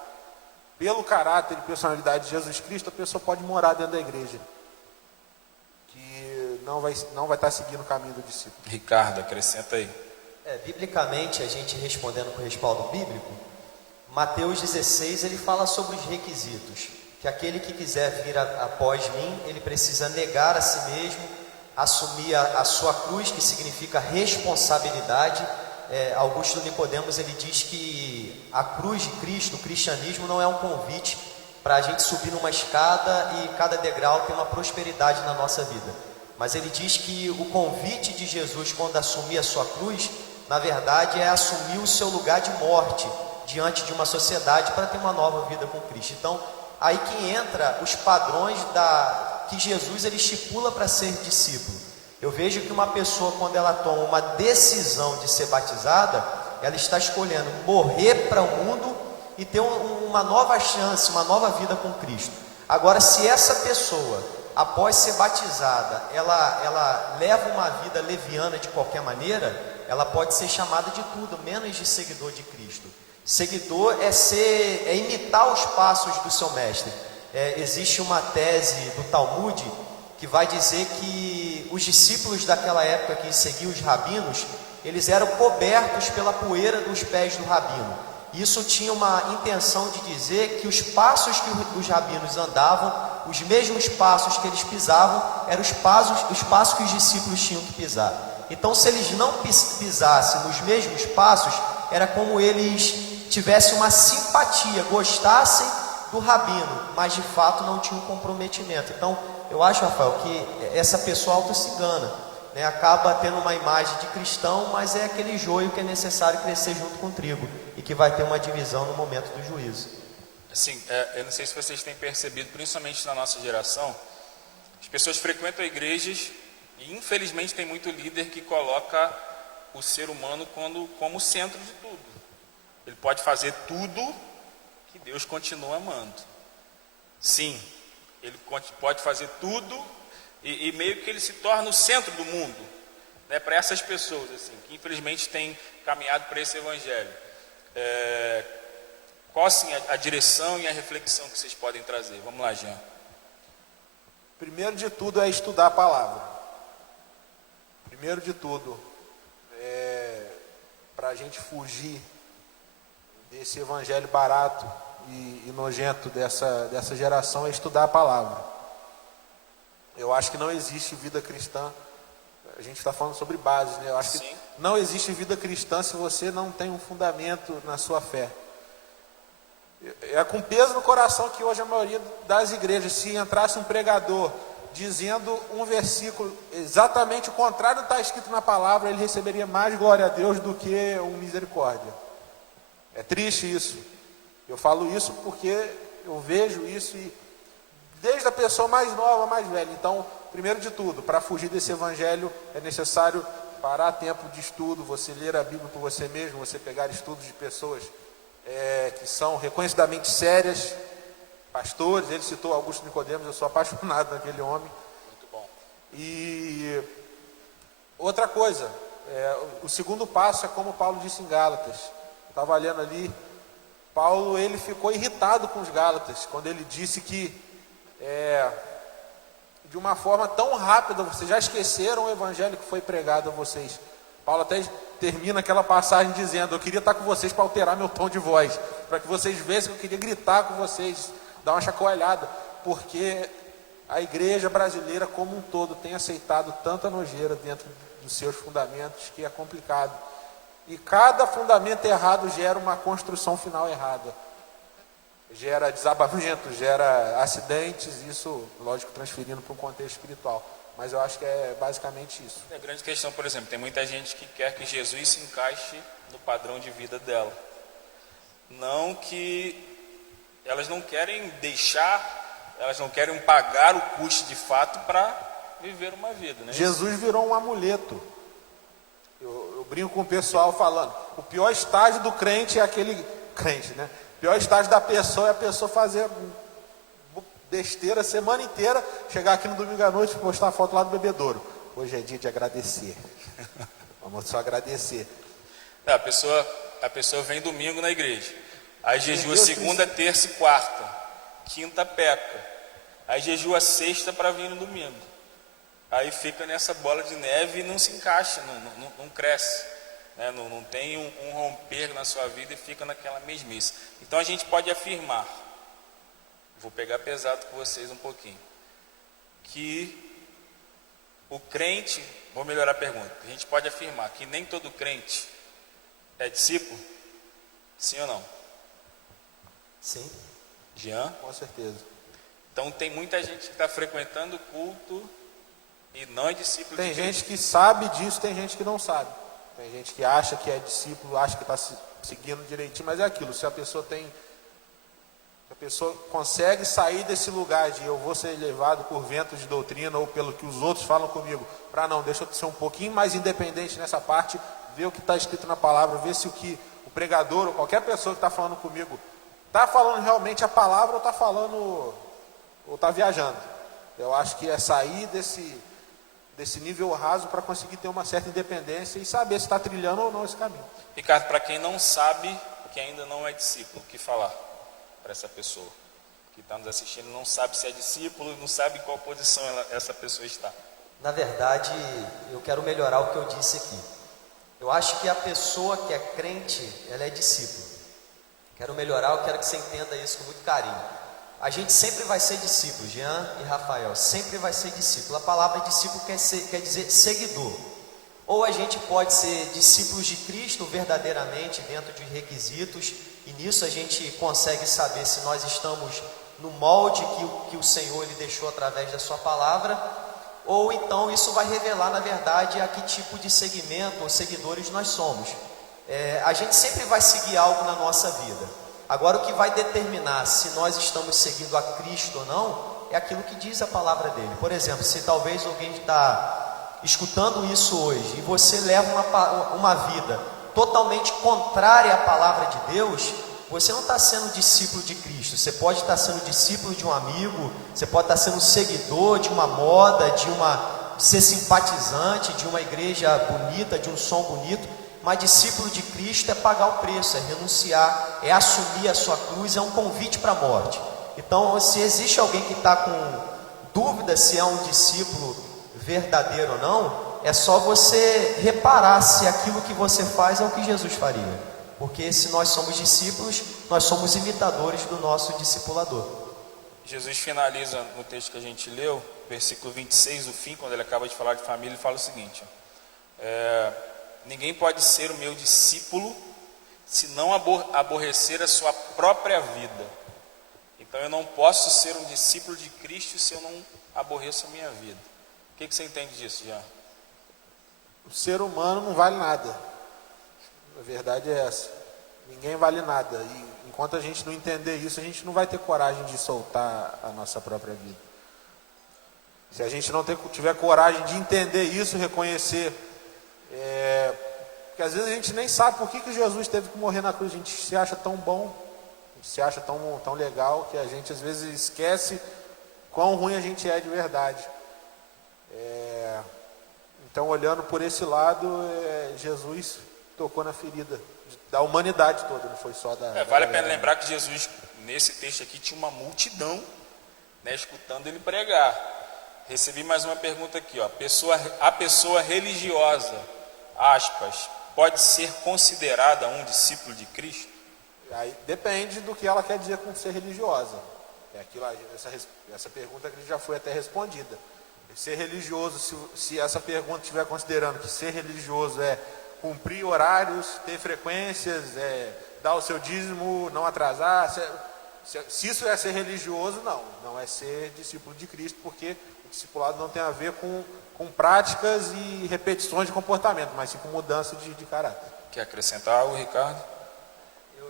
pelo caráter e personalidade de Jesus Cristo, a pessoa pode morar dentro da igreja, que não vai estar seguindo o caminho do discípulo. Ricardo, acrescenta aí. Biblicamente, a gente respondendo com respaldo bíblico, Mateus 16, ele fala sobre os requisitos, que aquele que quiser vir após mim, ele precisa negar a si mesmo, assumir a sua cruz, que significa responsabilidade. Augusto Nicodemos, ele diz que a cruz de Cristo, o cristianismo, não é um convite para a gente subir numa escada e cada degrau tem uma prosperidade na nossa vida, mas ele diz que o convite de Jesus, quando assumir a sua cruz, na verdade é assumir o seu lugar de morte diante de uma sociedade para ter uma nova vida com Cristo. Então, aí que entra os padrões que Jesus ele estipula para ser discípulo. Eu vejo que uma pessoa, quando ela toma uma decisão de ser batizada, ela está escolhendo morrer para o mundo e ter uma nova chance, uma nova vida com Cristo. Agora, se essa pessoa, após ser batizada, ela leva uma vida leviana de qualquer maneira, ela pode ser chamada de tudo, menos de seguidor de Cristo. Seguidor é imitar os passos do seu mestre. Existe uma tese do Talmud que vai dizer que os discípulos daquela época que seguiam os rabinos, eles eram cobertos pela poeira dos pés do rabino. Isso tinha uma intenção de dizer que os passos que os rabinos andavam, os mesmos passos que eles pisavam, eram os passos que os discípulos tinham que pisar. Então, se eles não pisassem nos mesmos passos, era como eles tivessem uma simpatia, gostassem do rabino, mas de fato não tinham comprometimento. Então, eu acho, Rafael, que essa pessoa auto-cigana, né, acaba tendo uma imagem de cristão, mas é aquele joio que é necessário crescer junto com o trigo e que vai ter uma divisão no momento do juízo. Assim, eu não sei se vocês têm percebido, principalmente na nossa geração, as pessoas frequentam igrejas e infelizmente tem muito líder que coloca o ser humano como centro de tudo. Ele pode fazer tudo que Deus continua amando. Sim, ele pode fazer tudo e meio que ele se torna o centro do mundo, né, para essas pessoas assim, que infelizmente têm caminhado para esse evangelho. Qual assim a direção e a reflexão que vocês podem trazer? Vamos lá, Jean. Primeiro de tudo é estudar a palavra. Primeiro de tudo, para a gente fugir desse evangelho barato e nojento dessa geração, é estudar a palavra. Eu acho que não existe vida cristã, a gente está falando sobre bases, né? Eu acho que não existe vida cristã se você não tem um fundamento na sua fé. É com peso no coração que hoje a maioria das igrejas, se entrasse um pregador dizendo um versículo exatamente o contrário do que está escrito na palavra, ele receberia mais glória a Deus do que um misericórdia. É triste isso. Eu falo isso porque eu vejo isso desde a pessoa mais nova, mais velha. Então, primeiro de tudo, para fugir desse evangelho é necessário parar tempo de estudo, você ler a Bíblia por você mesmo, você pegar estudos de pessoas que são reconhecidamente sérias, pastores. Ele citou Augusto Nicodemos, eu sou apaixonado naquele homem. Muito bom. E outra coisa, o segundo passo é como Paulo disse em Gálatas. Estava lendo ali, Paulo ele ficou irritado com os Gálatas, quando ele disse que de uma forma tão rápida, vocês já esqueceram o evangelho que foi pregado a vocês. Paulo até termina aquela passagem dizendo: eu queria estar com vocês para alterar meu tom de voz, para que vocês vissem que eu queria gritar com vocês, dar uma chacoalhada, porque a igreja brasileira como um todo tem aceitado tanta nojeira dentro dos seus fundamentos que é complicado. E cada fundamento errado gera uma construção final errada. Gera desabamento, gera acidentes, isso, lógico, transferindo para um contexto espiritual. Mas eu acho que é basicamente isso. A grande questão, por exemplo, tem muita gente que quer que Jesus se encaixe no padrão de vida dela. Não que elas não querem elas não querem pagar o custo de fato para viver uma vida, né? Jesus virou um amuleto. Eu brinco com o pessoal falando, o pior estágio do crente é aquele crente, né? O pior estágio da pessoa é a pessoa fazer besteira a semana inteira, chegar aqui no domingo à noite e postar a foto lá do bebedouro. Hoje é dia de agradecer. Vamos só agradecer. A pessoa a pessoa vem domingo na igreja, aí jejua Deus segunda, terça e quarta, quinta peca, aí jejua sexta para vir no domingo, aí fica nessa bola de neve e não se encaixa, não cresce, né? Não tem um romper na sua vida e fica naquela mesmice. Então a gente pode afirmar, vou pegar pesado com vocês um pouquinho, que o crente, vou melhorar a pergunta, a gente pode afirmar que nem todo crente é discípulo? Sim ou não? Sim. Jean? Com certeza. Então tem muita gente que está frequentando o culto e não é discípulo Tem de gente Cristo. que sabe disso, tem gente que não sabe. Tem gente que acha que é discípulo, acha que está seguindo direitinho, mas é aquilo, se a pessoa consegue sair desse lugar de eu vou ser levado por ventos de doutrina ou pelo que os outros falam comigo, para não, deixa eu ser um pouquinho mais independente nessa parte, ver o que está escrito na palavra, ver se o que o pregador ou qualquer pessoa que está falando comigo está falando realmente a palavra ou está falando, ou está viajando. Eu acho que é sair desse nível raso para conseguir ter uma certa independência e saber se está trilhando ou não esse caminho. Ricardo, para quem não sabe, que ainda não é discípulo, o que falar para essa pessoa que está nos assistindo, não sabe se é discípulo, não sabe em qual posição essa pessoa está? Na verdade, eu quero melhorar o que eu disse aqui. Eu acho que a pessoa que é crente, ela é discípulo. Quero melhorar, eu quero que você entenda isso com muito carinho. A gente sempre vai ser discípulo, Jean e Rafael, sempre vai ser discípulo. A palavra discípulo quer dizer seguidor. Ou a gente pode ser discípulos de Cristo verdadeiramente dentro de requisitos, e nisso a gente consegue saber se nós estamos no molde que o Senhor lhe deixou através da sua palavra, ou então isso vai revelar na verdade a que tipo de segmento ou seguidores nós somos. A gente sempre vai seguir algo na nossa vida. Agora o que vai determinar se nós estamos seguindo a Cristo ou não, é aquilo que diz a palavra dele. Por exemplo, se talvez alguém está escutando isso hoje e você leva uma vida totalmente contrária à palavra de Deus, você não está sendo discípulo de Cristo. Você pode estar sendo discípulo de um amigo, você pode estar sendo seguidor de uma moda, de ser simpatizante de uma igreja bonita, de um som bonito, mas discípulo de Cristo é pagar o preço, é renunciar, é assumir a sua cruz, é um convite para a morte. Então, se existe alguém que está com dúvida se é um discípulo verdadeiro ou não, é só você reparar se aquilo que você faz é o que Jesus faria. Porque se nós somos discípulos, nós somos imitadores do nosso discipulador. Jesus finaliza no texto que a gente leu, versículo 26, o fim, quando ele acaba de falar de família, ele fala o seguinte: ninguém pode ser o meu discípulo se não aborrecer a sua própria vida. Então eu não posso ser um discípulo de Cristo se eu não aborreço a minha vida. O que você entende disso, Jean? O ser humano não vale nada. A verdade é essa. Ninguém vale nada. E enquanto a gente não entender isso, a gente não vai ter coragem de soltar a nossa própria vida. Se a gente não tiver coragem de entender isso, reconhecer, porque às vezes a gente nem sabe por que Jesus teve que morrer na cruz. A gente se acha tão bom, a gente se acha tão legal, que a gente às vezes esquece quão ruim a gente é de verdade. Então, olhando por esse lado, Jesus tocou na ferida da humanidade toda, não foi só da... Vale a pena lembrar que Jesus, nesse texto aqui, tinha uma multidão, né, escutando ele pregar. Recebi mais uma pergunta aqui, ó. A pessoa religiosa, aspas, pode ser considerada um discípulo de Cristo? Aí depende do que ela quer dizer com ser religiosa. Essa pergunta que já foi até respondida. Ser religioso, se essa pergunta estiver considerando que ser religioso é cumprir horários, ter frequências, dar o seu dízimo, não atrasar, se isso é ser religioso, não é ser discípulo de Cristo, porque o discipulado não tem a ver com práticas e repetições de comportamento, mas sim com mudança de caráter. Quer acrescentar algo, Ricardo?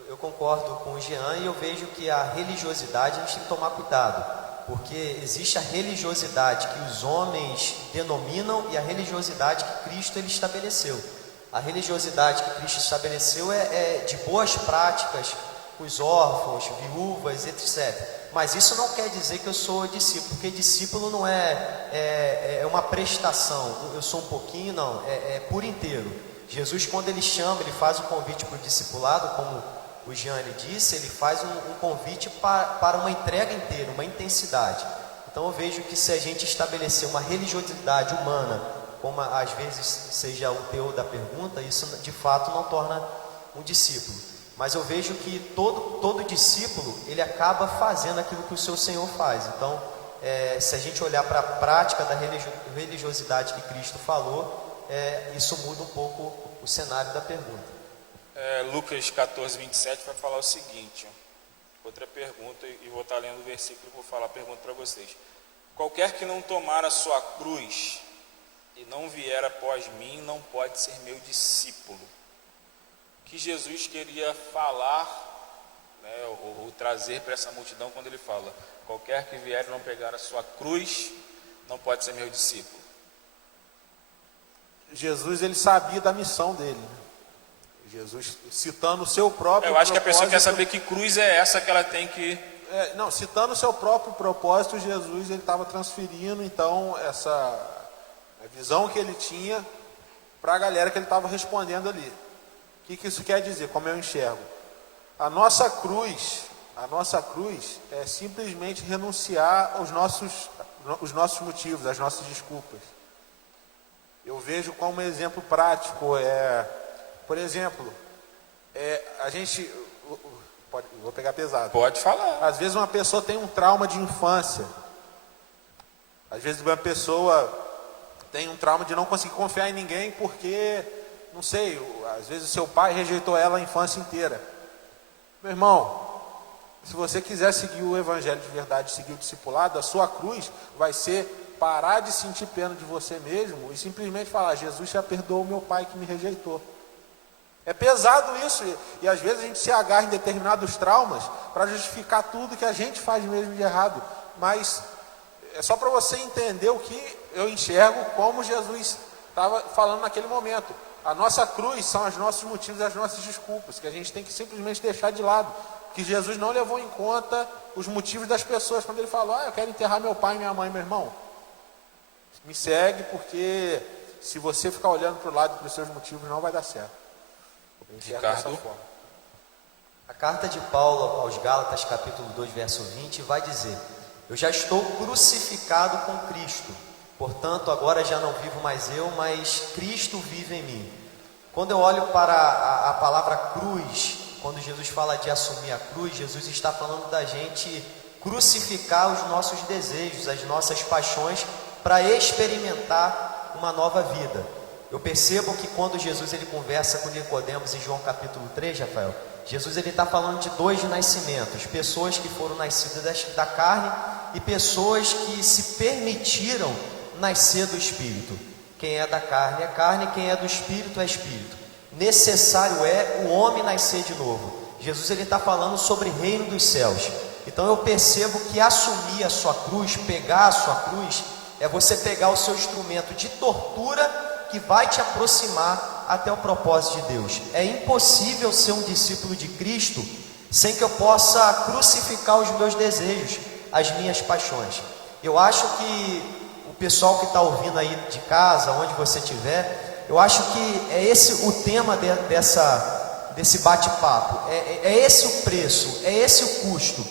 Eu concordo com o Jean e eu vejo que a religiosidade a gente tem que tomar cuidado. Porque existe a religiosidade que os homens denominam e a religiosidade que Cristo ele estabeleceu. A religiosidade que Cristo estabeleceu é de boas práticas com os órfãos, viúvas, etc. Mas isso não quer dizer que eu sou discípulo, porque discípulo não é uma prestação, eu sou um pouquinho, não, é por inteiro. Jesus, quando ele chama, ele faz o convite para o discipulado, como o Gianni disse, ele faz um convite para uma entrega inteira, uma intensidade. Então eu vejo que se a gente estabelecer uma religiosidade humana, como às vezes seja o teor da pergunta, isso de fato não torna um discípulo. Mas eu vejo que todo discípulo, ele acaba fazendo aquilo que o seu Senhor faz. Então, se a gente olhar para a prática da religiosidade que Cristo falou, isso muda um pouco o cenário da pergunta. Lucas 14, 27 vai falar o seguinte, outra pergunta, e vou estar lendo o versículo e vou falar a pergunta para vocês. Qualquer que não tomar a sua cruz e não vier após mim, não pode ser meu discípulo. O que Jesus queria falar, né, ou trazer para essa multidão quando ele fala, qualquer que vier e não pegar a sua cruz, não pode ser meu discípulo. Jesus, ele sabia da missão dele, né? Jesus, citando o seu próprio Eu acho que a pessoa quer propósito, saber que cruz é essa que ela tem que... não, citando o seu próprio propósito, Jesus, ele estava transferindo, então, a visão que ele tinha para a galera que ele estava respondendo ali. O que isso quer dizer, como eu enxergo? A nossa cruz é simplesmente renunciar os nossos motivos, as nossas desculpas. Eu vejo como exemplo prático, por exemplo, a gente, vou pegar pesado. Pode falar. Às vezes uma pessoa tem um trauma de infância. Às vezes uma pessoa tem um trauma de não conseguir confiar em ninguém porque, não sei, às vezes o seu pai rejeitou ela a infância inteira. Meu irmão, se você quiser seguir o evangelho de verdade, seguir o discipulado, a sua cruz vai ser parar de sentir pena de você mesmo e simplesmente falar, Jesus já perdoou o meu pai que me rejeitou. É pesado isso, e às vezes a gente se agarra em determinados traumas para justificar tudo que a gente faz mesmo de errado, mas é só para você entender o que eu enxergo como Jesus estava falando naquele momento. A nossa cruz são os nossos motivos e as nossas desculpas, que a gente tem que simplesmente deixar de lado, que Jesus não levou em conta os motivos das pessoas, quando ele falou, eu quero enterrar meu pai e minha mãe, meu irmão, me segue, porque se você ficar olhando para o lado dos seus motivos, não vai dar certo. Ricardo? A carta de Paulo aos Gálatas, capítulo 2, verso 20, vai dizer, eu já estou crucificado com Cristo, portanto agora já não vivo mais eu, mas Cristo vive em mim. Quando eu olho para a palavra cruz, quando Jesus fala de assumir a cruz, Jesus está falando da gente crucificar os nossos desejos, as nossas paixões, para experimentar uma nova vida. Eu percebo que quando Jesus ele conversa com Nicodemos em João capítulo 3, Rafael, Jesus ele está falando de dois nascimentos, pessoas que foram nascidas da carne e pessoas que se permitiram nascer do Espírito. Quem é da carne é carne, quem é do Espírito é Espírito. Necessário é o homem nascer de novo. Jesus ele está falando sobre o reino dos céus. Então eu percebo que assumir a sua cruz, pegar a sua cruz, é você pegar o seu instrumento de tortura que vai te aproximar até o propósito de Deus. É impossível ser um discípulo de Cristo sem que eu possa crucificar os meus desejos, as minhas paixões. Eu acho que o pessoal que está ouvindo aí de casa, onde você estiver, eu acho que é esse o tema desse bate-papo, é esse o preço, é esse o custo.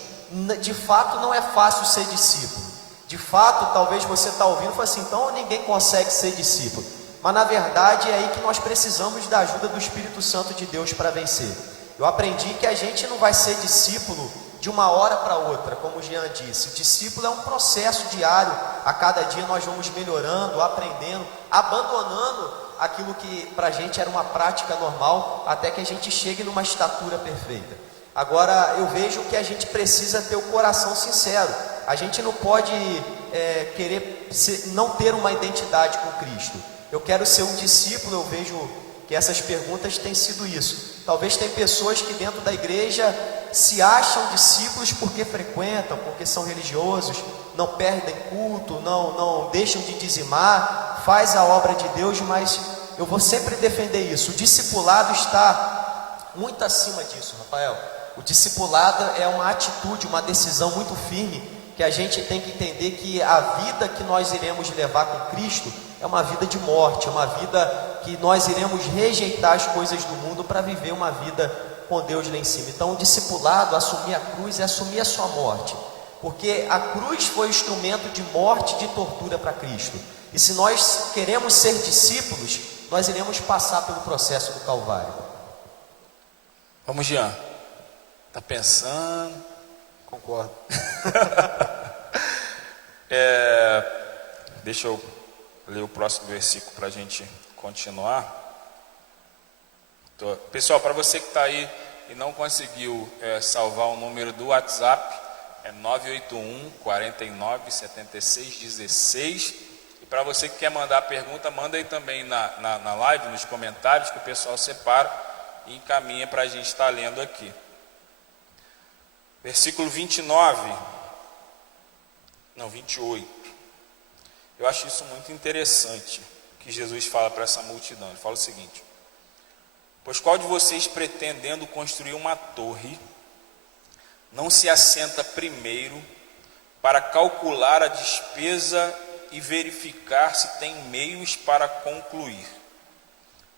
De fato não é fácil ser discípulo. De fato, talvez você está ouvindo e fala assim, então ninguém consegue ser discípulo. Mas na verdade é aí que nós precisamos da ajuda do Espírito Santo de Deus para vencer. Eu aprendi que a gente não vai ser discípulo de uma hora para outra, como o Jean disse. O discípulo é um processo diário. A cada dia nós vamos melhorando, aprendendo, abandonando aquilo que para a gente era uma prática normal, até que a gente chegue numa estatura perfeita. Agora eu vejo que a gente precisa ter o coração sincero. A gente não pode querer não ter uma identidade com Cristo. Eu quero ser um discípulo, eu vejo que essas perguntas têm sido isso. Talvez tem pessoas que dentro da igreja se acham discípulos porque frequentam, porque são religiosos, não perdem culto, não deixam de dizimar, faz a obra de Deus, mas eu vou sempre defender isso. O discipulado está muito acima disso, Rafael. O discipulado é uma atitude, uma decisão muito firme, que a gente tem que entender que a vida que nós iremos levar com Cristo é uma vida de morte, é uma vida que nós iremos rejeitar as coisas do mundo para viver uma vida com Deus lá em cima. Então, o discipulado, assumir a cruz, é assumir a sua morte, porque a cruz foi instrumento de morte e de tortura para Cristo. E se nós queremos ser discípulos, nós iremos passar pelo processo do Calvário. Vamos, Jean. Tá pensando? Concordo. Deixa eu ler o próximo versículo para a gente continuar. Pessoal, para você que está aí e não conseguiu salvar o número do WhatsApp, é 981 49 76 16. E para você que quer mandar pergunta, manda aí também na live, nos comentários, que o pessoal separa e encaminha para a gente estar lendo aqui. Versículo 28. Eu acho isso muito interessante, que Jesus fala para essa multidão. Ele fala o seguinte: pois qual de vocês, pretendendo construir uma torre, não se assenta primeiro para calcular a despesa e verificar se tem meios para concluir,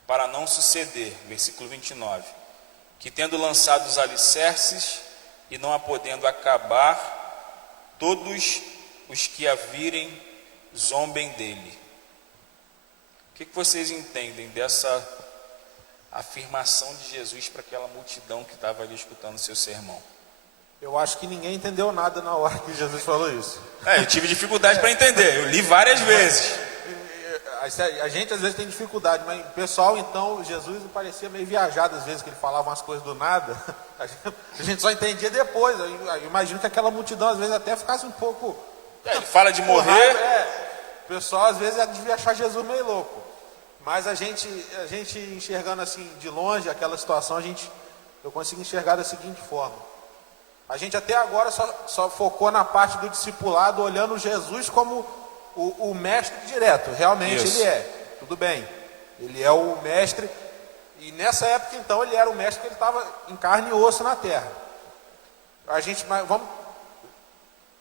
para não suceder, versículo 29, que tendo lançado os alicerces e não a podendo acabar, todos os que a virem zombem dele. O que vocês entendem dessa afirmação de Jesus para aquela multidão que estava ali escutando o seu sermão? Eu acho que ninguém entendeu nada na hora que Jesus falou isso. Eu tive dificuldade para entender, eu li várias vezes. A gente às vezes tem dificuldade, mas o pessoal, então, Jesus parecia meio viajado às vezes, que ele falava umas coisas do nada. A gente só entendia depois. Eu imagino que aquela multidão às vezes até ficasse um pouco... Ele fala de morrer. O pessoal às vezes devia achar Jesus meio louco. Mas a gente enxergando assim de longe aquela situação, eu consigo enxergar da seguinte forma. A gente até agora só focou na parte do discipulado, olhando Jesus como o mestre direto. Realmente Isso. ele é, tudo bem. Ele é o mestre. E nessa época então ele era o mestre, porque ele estava em carne e osso na terra.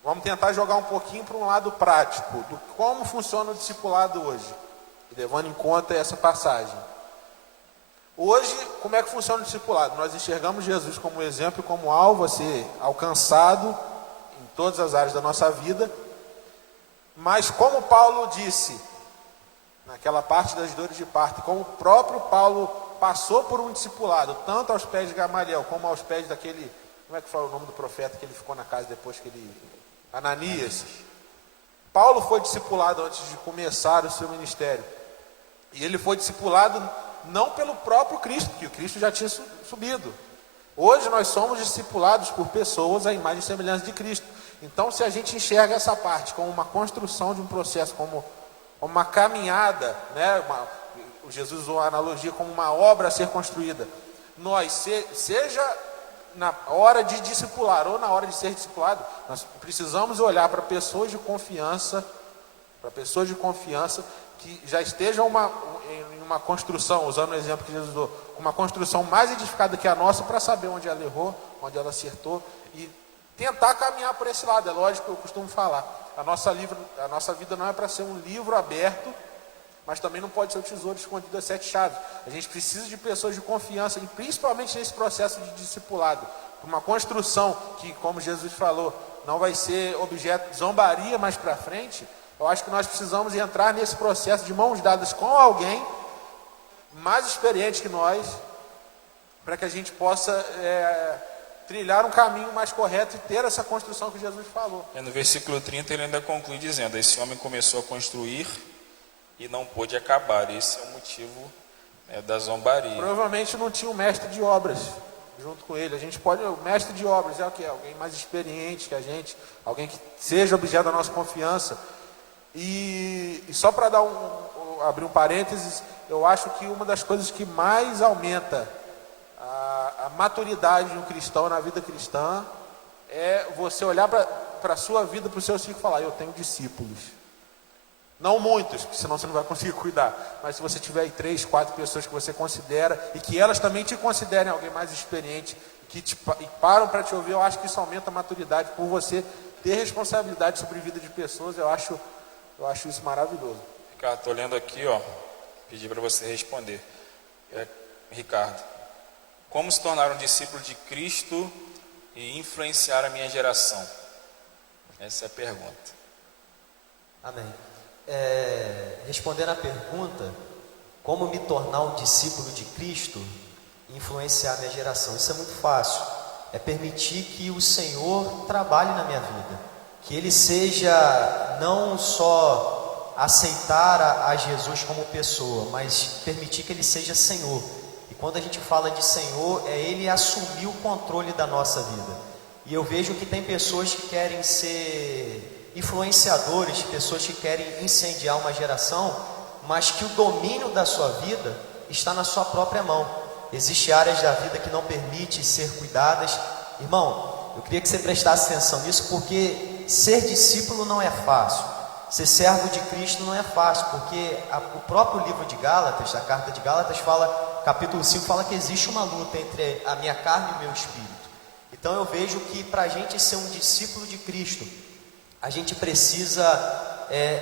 Vamos tentar jogar um pouquinho para um lado prático, do como funciona o discipulado hoje, levando em conta essa passagem. Hoje, como é que funciona o discipulado? Nós enxergamos Jesus como exemplo, como alvo a ser alcançado em todas as áreas da nossa vida, mas como Paulo disse, naquela parte das dores de parto, como o próprio Paulo passou por um discipulado, tanto aos pés de Gamaliel, como aos pés daquele, como é que fala o nome do profeta que ele ficou na casa depois que ele... Ananias. Paulo foi discipulado antes de começar o seu ministério. E ele foi discipulado não pelo próprio Cristo, porque o Cristo já tinha subido. Hoje nós somos discipulados por pessoas à imagem e semelhança de Cristo. Então, se a gente enxerga essa parte como uma construção de um processo, como uma caminhada, né? O Jesus usou a analogia como uma obra a ser construída. Nós, seja na hora de discipular ou na hora de ser discipulado, nós precisamos olhar para pessoas de confiança, que já estejam em uma construção, usando o exemplo que Jesus usou, uma construção mais edificada que a nossa, para saber onde ela errou, onde ela acertou, e tentar caminhar por esse lado. É lógico que eu costumo falar, a nossa vida não é para ser um livro aberto, mas também não pode ser um tesouro escondido a 7 chaves. A gente precisa de pessoas de confiança, e principalmente nesse processo de discipulado, uma construção que, como Jesus falou, não vai ser objeto de zombaria mais para frente. Eu acho que nós precisamos entrar nesse processo de mãos dadas com alguém mais experiente que nós, para que a gente possa trilhar um caminho mais correto e ter essa construção que Jesus falou. No versículo 30 ele ainda conclui dizendo: esse homem começou a construir e não pôde acabar. Esse é o motivo da zombaria. Provavelmente não tinha um mestre de obras junto com ele. O mestre de obras é o que? Alguém mais experiente que a gente, alguém que seja objeto da nossa confiança. E só para abrir um parênteses, eu acho que uma das coisas que mais aumenta a maturidade de um cristão na vida cristã é você olhar para a sua vida, para o seu ciclo e falar: eu tenho discípulos. Não muitos, porque senão você não vai conseguir cuidar. Mas se você tiver aí 3, 4 pessoas que você considera, e que elas também te considerem alguém mais experiente, e param para te ouvir, eu acho que isso aumenta a maturidade, por você ter responsabilidade sobre a vida de pessoas. Eu acho isso maravilhoso. Ricardo, estou lendo aqui, pedir para você responder. Ricardo, como se tornar um discípulo de Cristo e influenciar a minha geração? Essa é a pergunta. Amém. Respondendo à pergunta, como me tornar um discípulo de Cristo e influenciar a minha geração? Isso é muito fácil. É permitir que o Senhor trabalhe na minha vida. Que Ele seja não só aceitar a Jesus como pessoa, mas permitir que Ele seja Senhor. E quando a gente fala de Senhor, é Ele assumir o controle da nossa vida. E eu vejo que tem pessoas que querem ser influenciadores, pessoas que querem incendiar uma geração, mas que o domínio da sua vida está na sua própria mão. Existem áreas da vida que não permitem ser cuidadas. Irmão, eu queria que você prestasse atenção nisso, porque ser discípulo não é fácil. Ser servo de Cristo não é fácil, porque o próprio livro de Gálatas, a carta de Gálatas fala, capítulo 5, fala que existe uma luta entre a minha carne e o meu espírito. Então eu vejo que para a gente ser um discípulo de Cristo, a gente precisa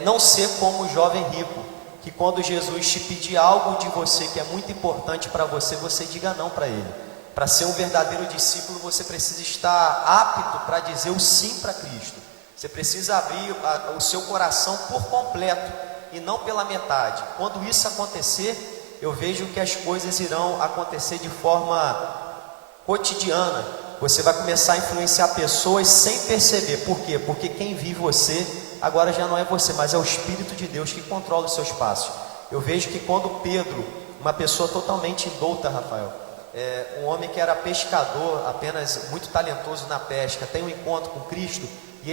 não ser como o jovem rico, que quando Jesus te pedir algo de você que é muito importante para você, você diga não para ele. Para ser um verdadeiro discípulo, você precisa estar apto para dizer o sim para Cristo. Você precisa abrir o seu coração por completo e não pela metade. Quando isso acontecer, eu vejo que as coisas irão acontecer de forma cotidiana. Você vai começar a influenciar pessoas sem perceber. Por quê? Porque quem vive você agora já não é você, mas é o Espírito de Deus que controla os seus passos. Eu vejo que quando Pedro, uma pessoa totalmente indouta, Rafael, um homem que era pescador, apenas muito talentoso na pesca, tem um encontro com Cristo e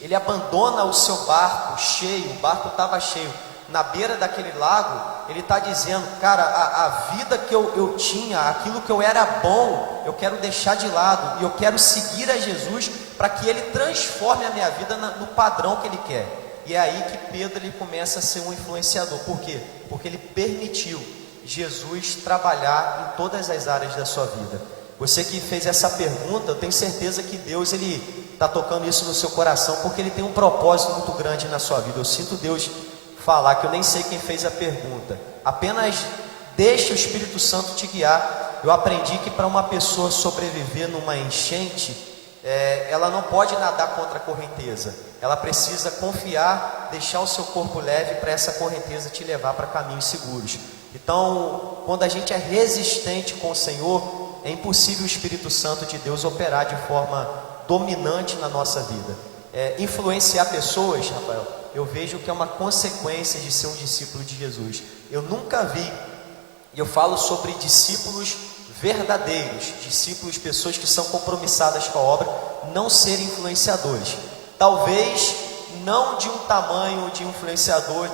ele abandona o seu barco cheio, o barco estava cheio, na beira daquele lago. Ele está dizendo, cara, a vida que eu tinha, aquilo que eu era bom, eu quero deixar de lado, e eu quero seguir a Jesus, para que Ele transforme a minha vida no padrão que Ele quer. E é aí que Pedro ele começa a ser um influenciador. Por quê? Porque ele permitiu Jesus trabalhar em todas as áreas da sua vida. Você que fez essa pergunta, eu tenho certeza que Deus ele está tocando isso no seu coração, porque Ele tem um propósito muito grande na sua vida. Eu sinto Deus falar que eu nem sei quem fez a pergunta. Apenas deixe o Espírito Santo te guiar. Eu aprendi que para uma pessoa sobreviver numa enchente, ela não pode nadar contra a correnteza. Ela precisa confiar, deixar o seu corpo leve para essa correnteza te levar para caminhos seguros. Então, quando a gente é resistente com o Senhor, é impossível o Espírito Santo de Deus operar de forma dominante na nossa vida. Influenciar pessoas, Rafael, eu vejo que é uma consequência de ser um discípulo de Jesus. Eu nunca vi, e eu falo sobre discípulos verdadeiros, discípulos, pessoas que são compromissadas com a obra, não serem influenciadores. Talvez não de um tamanho de influenciador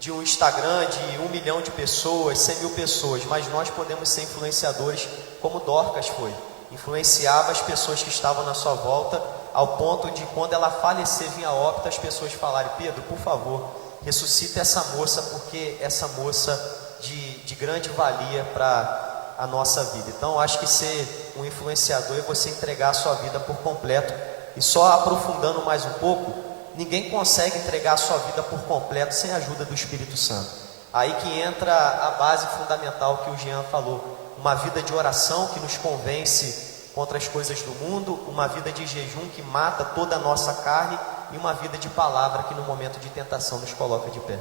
de um Instagram de 1 milhão de pessoas, 100 mil pessoas, mas nós podemos ser influenciadores como Dorcas foi. Influenciava as pessoas que estavam na sua volta, ao ponto de quando ela falecer, vinha a óbito, as pessoas falarem: Pedro, por favor, ressuscita essa moça, porque essa moça de grande valia para a nossa vida. Então, acho que ser um influenciador é você entregar a sua vida por completo. E só aprofundando mais um pouco, ninguém consegue entregar a sua vida por completo sem a ajuda do Espírito Santo. Aí que entra a base fundamental que o Jean falou: uma vida de oração que nos convence contra as coisas do mundo, uma vida de jejum que mata toda a nossa carne, e uma vida de palavra que no momento de tentação nos coloca de pé.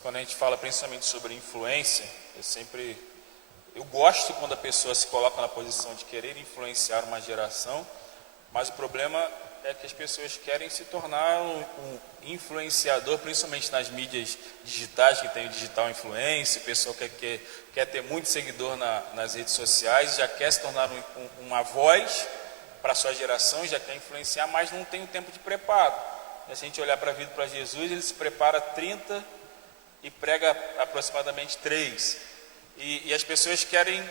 Quando a gente fala principalmente sobre influência, eu gosto quando a pessoa se coloca na posição de querer influenciar uma geração, mas o problema é que as pessoas querem se tornar um influenciador, principalmente nas mídias digitais, que tem o digital influência. A pessoa quer ter muito seguidor nas redes sociais, já quer se tornar uma voz para a sua geração, já quer influenciar, mas não tem o tempo de preparo. Se a gente olhar para a vida para Jesus, ele se prepara 30 e prega aproximadamente 3. E as pessoas querem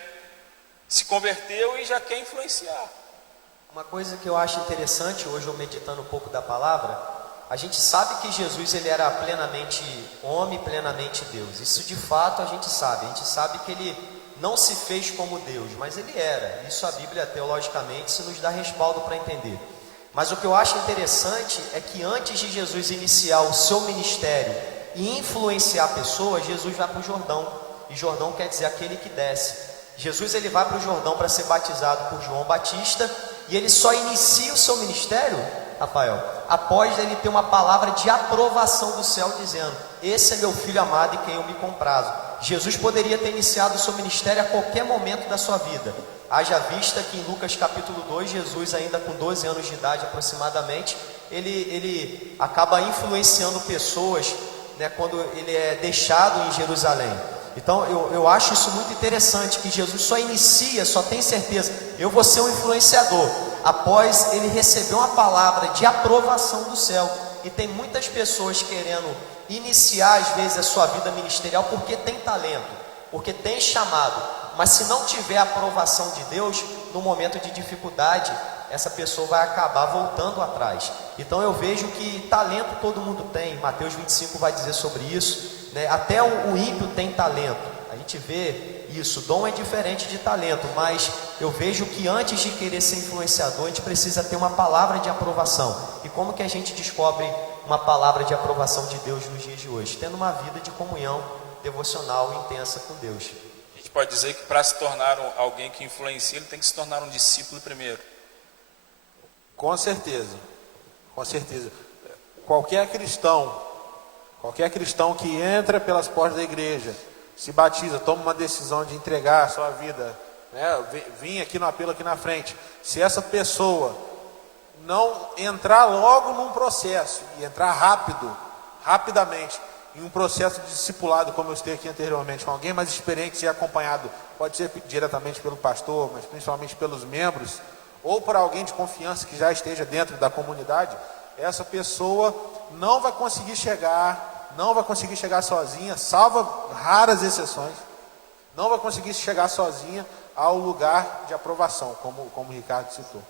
se converter e já quer influenciar. Uma coisa que eu acho interessante, hoje eu meditando um pouco da palavra, a gente sabe que Jesus ele era plenamente homem, plenamente Deus. Isso de fato a gente sabe que ele não se fez como Deus, mas ele era. Isso a Bíblia teologicamente se nos dá respaldo para entender. Mas o que eu acho interessante é que antes de Jesus iniciar o seu ministério e influenciar pessoas, Jesus vai para o Jordão. E Jordão quer dizer aquele que desce. Jesus ele vai para o Jordão para ser batizado por João Batista, e ele só inicia o seu ministério, Rafael, após ele ter uma palavra de aprovação do céu dizendo: esse é meu filho amado em quem eu me comprazo. Jesus poderia ter iniciado o seu ministério a qualquer momento da sua vida. Haja vista que em Lucas capítulo 2, Jesus ainda com 12 anos de idade aproximadamente, ele acaba influenciando pessoas, né, quando ele é deixado em Jerusalém. Então eu acho isso muito interessante, que Jesus só inicia, só tem certeza, eu vou ser um influenciador, após ele receber uma palavra de aprovação do céu. E tem muitas pessoas querendo iniciar às vezes a sua vida ministerial porque tem talento, porque tem chamado, mas se não tiver a aprovação de Deus, no momento de dificuldade, essa pessoa vai acabar voltando atrás. Então eu vejo que talento todo mundo tem. Mateus 25 vai dizer sobre isso, né? Até o ímpio tem talento. A gente vê isso. Dom é diferente de talento, mas eu vejo que antes de querer ser influenciador, a gente precisa ter uma palavra de aprovação. E como que a gente descobre uma palavra de aprovação de Deus nos dias de hoje? Tendo uma vida de comunhão devocional intensa com Deus. A gente pode dizer que para se tornar alguém que influencia, ele tem que se tornar um discípulo primeiro. Com certeza, com certeza. Qualquer cristão que entra pelas portas da igreja, se batiza, toma uma decisão de entregar a sua vida, né, vim aqui no apelo aqui na frente. Se essa pessoa não entrar logo num processo e entrar rapidamente em um processo de discipulado, como eu estei aqui anteriormente, com alguém mais experiente, ser acompanhado, pode ser diretamente pelo pastor, mas principalmente pelos membros, ou por alguém de confiança que já esteja dentro da comunidade, essa pessoa não vai conseguir chegar sozinha, salvo raras exceções, não vai conseguir chegar sozinha ao lugar de aprovação, como o Ricardo citou.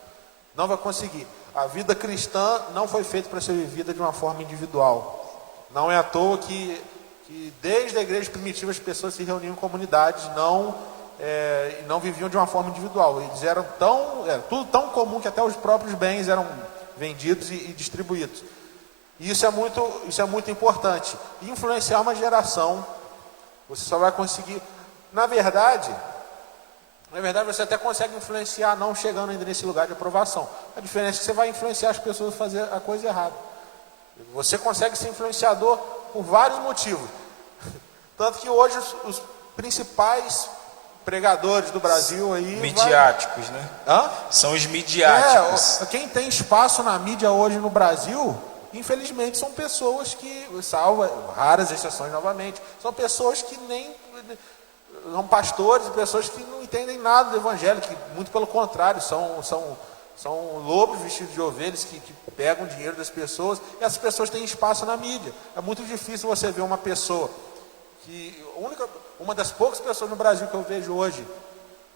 Não vai conseguir. A vida cristã não foi feita para ser vivida de uma forma individual. Não é à toa que desde a igreja primitiva as pessoas se reuniam em comunidades, não viviam de uma forma individual. Eles era tudo tão comum que até os próprios bens eram vendidos e distribuídos. E isso é muito importante. Influenciar uma geração, você só vai conseguir. Na verdade, você até consegue influenciar não chegando ainda nesse lugar de aprovação. A diferença é que você vai influenciar as pessoas a fazer a coisa errada. Você consegue ser influenciador por vários motivos. Tanto que hoje os principais pregadores do Brasil aí... Midiáticos, né? Hã? São os midiáticos. Quem tem espaço na mídia hoje no Brasil, infelizmente, são pessoas que, salvo raras exceções novamente, são pessoas que nem... São pastores, pessoas que não entendem nada do evangelho, que muito pelo contrário, são lobos vestidos de ovelhas que pegam dinheiro das pessoas, e essas pessoas têm espaço na mídia. É muito difícil você ver uma pessoa uma das poucas pessoas no Brasil que eu vejo hoje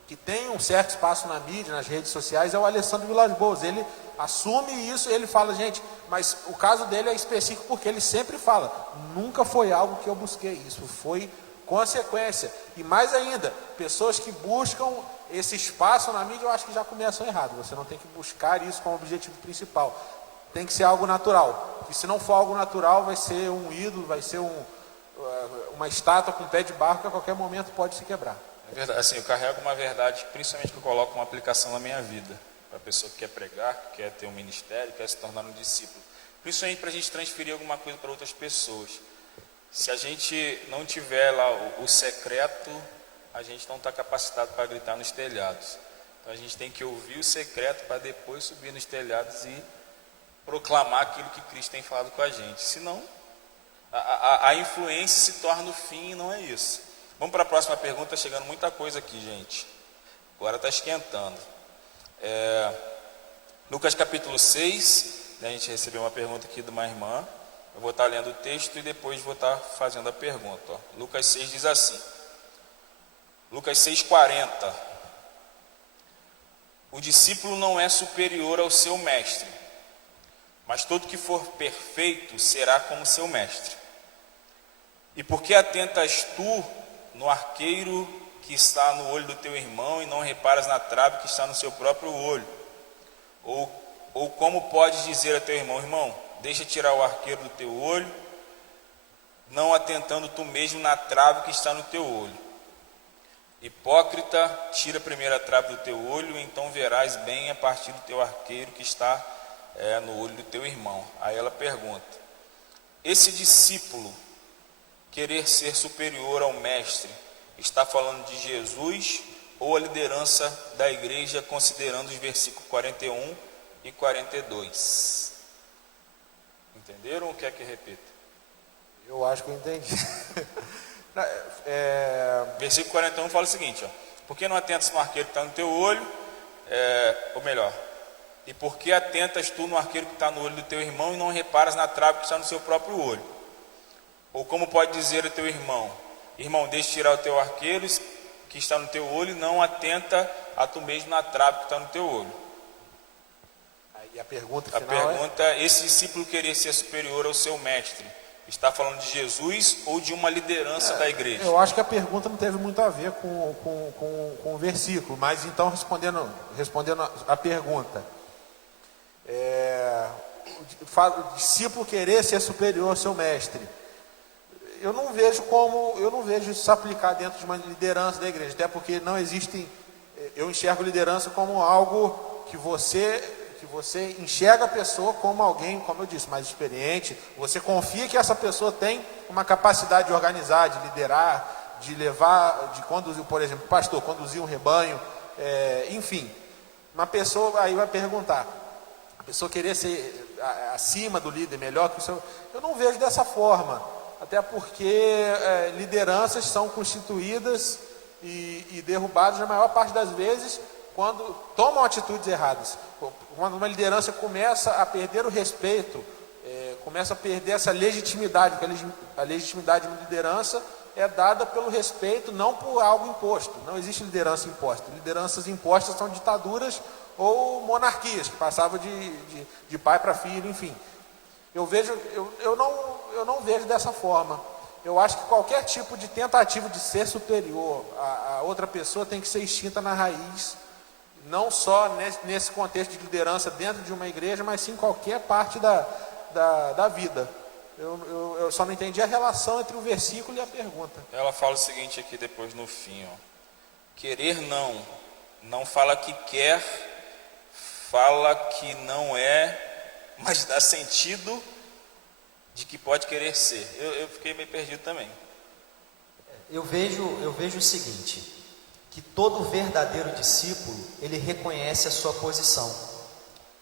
que tem um certo espaço na mídia, nas redes sociais, é o Alessandro Vilas-Boas. Ele assume isso, ele fala, gente, mas o caso dele é específico porque ele sempre fala, nunca foi algo que eu busquei, isso foi consequência. E mais ainda, pessoas que buscam esse espaço na mídia, eu acho que já começam errado. Você não tem que buscar isso como objetivo principal. Tem que ser algo natural. E se não for algo natural, vai ser um ídolo, vai ser uma estátua com pé de barro que a qualquer momento pode se quebrar. É verdade. Assim, eu carrego uma verdade, principalmente que eu coloco uma aplicação na minha vida. Para a pessoa que quer pregar, que quer ter um ministério, quer se tornar um discípulo. Principalmente para a gente transferir alguma coisa para outras pessoas. Se a gente não tiver lá o secreto, a gente não está capacitado para gritar nos telhados. Então a gente tem que ouvir o secreto para depois subir nos telhados e proclamar aquilo que Cristo tem falado com a gente. Senão, a influência se torna o fim e não é isso. Vamos para a próxima pergunta, chegando muita coisa aqui, gente. Agora está esquentando. Lucas capítulo 6, né, a gente recebeu uma pergunta aqui de uma irmã. Eu vou estar lendo o texto e depois vou estar fazendo a pergunta. Ó. Lucas 6 diz assim. Lucas 6,40. O discípulo não é superior ao seu mestre, mas todo que for perfeito será como seu mestre. E por que atentas tu no arqueiro que está no olho do teu irmão e não reparas na trave que está no seu próprio olho? Ou como podes dizer a teu irmão, irmão, deixa tirar o arqueiro do teu olho não atentando tu mesmo na trave que está no teu olho. Hipócrita, tira a primeira trave do teu olho, então verás bem a partir do teu arqueiro que está no olho do teu irmão. Aí ela pergunta: esse discípulo querer ser superior ao mestre, está falando de Jesus ou a liderança da igreja, considerando os versículos 41 e 42? Entenderam ou quer que repita? Eu acho que eu entendi. Versículo 41 fala o seguinte, ó: por que não atentas no arqueiro que está no teu olho, ou melhor, e por que atentas tu no arqueiro que está no olho do teu irmão e não reparas na trave que está no seu próprio olho? Ou como pode dizer ao teu irmão: irmão, deixa tirar o teu arqueiro que está no teu olho, e não atenta a tu mesmo na trave que está no teu olho? Aí a pergunta A final pergunta: esse discípulo querer ser superior ao seu mestre, está falando de Jesus ou de uma liderança da igreja? Eu acho que a pergunta não teve muito a ver com o versículo, mas então respondendo a pergunta, o discípulo querer ser superior ao seu mestre, eu não vejo isso se aplicar dentro de uma liderança da igreja, até porque não existem, eu enxergo liderança como algo que você enxerga a pessoa como alguém, como eu disse, mais experiente, você confia que essa pessoa tem uma capacidade de organizar, de liderar, de levar, de conduzir, por exemplo, pastor, conduzir um rebanho, enfim. Uma pessoa aí vai perguntar, a pessoa querer ser acima do líder, melhor que o seu, eu não vejo dessa forma, até porque lideranças são constituídas e derrubadas na maior parte das vezes quando tomam atitudes erradas. Quando uma liderança começa a perder o respeito, começa a perder essa legitimidade, porque a legitimidade de uma liderança é dada pelo respeito, não por algo imposto. Não existe liderança imposta. Lideranças impostas são ditaduras ou monarquias, que passavam de pai para filho, enfim. Eu não vejo dessa forma. Eu acho que qualquer tipo de tentativa de ser superior a outra pessoa tem que ser extinta na raiz, não só nesse contexto de liderança dentro de uma igreja, mas sim em qualquer parte da vida. Eu só não entendi a relação entre o versículo e a pergunta. Ela fala o seguinte aqui depois no fim, ó: querer não fala que quer, fala que não mas dá sentido de que pode querer ser. Eu fiquei meio perdido também. Eu vejo o seguinte, que todo verdadeiro discípulo, ele reconhece a sua posição.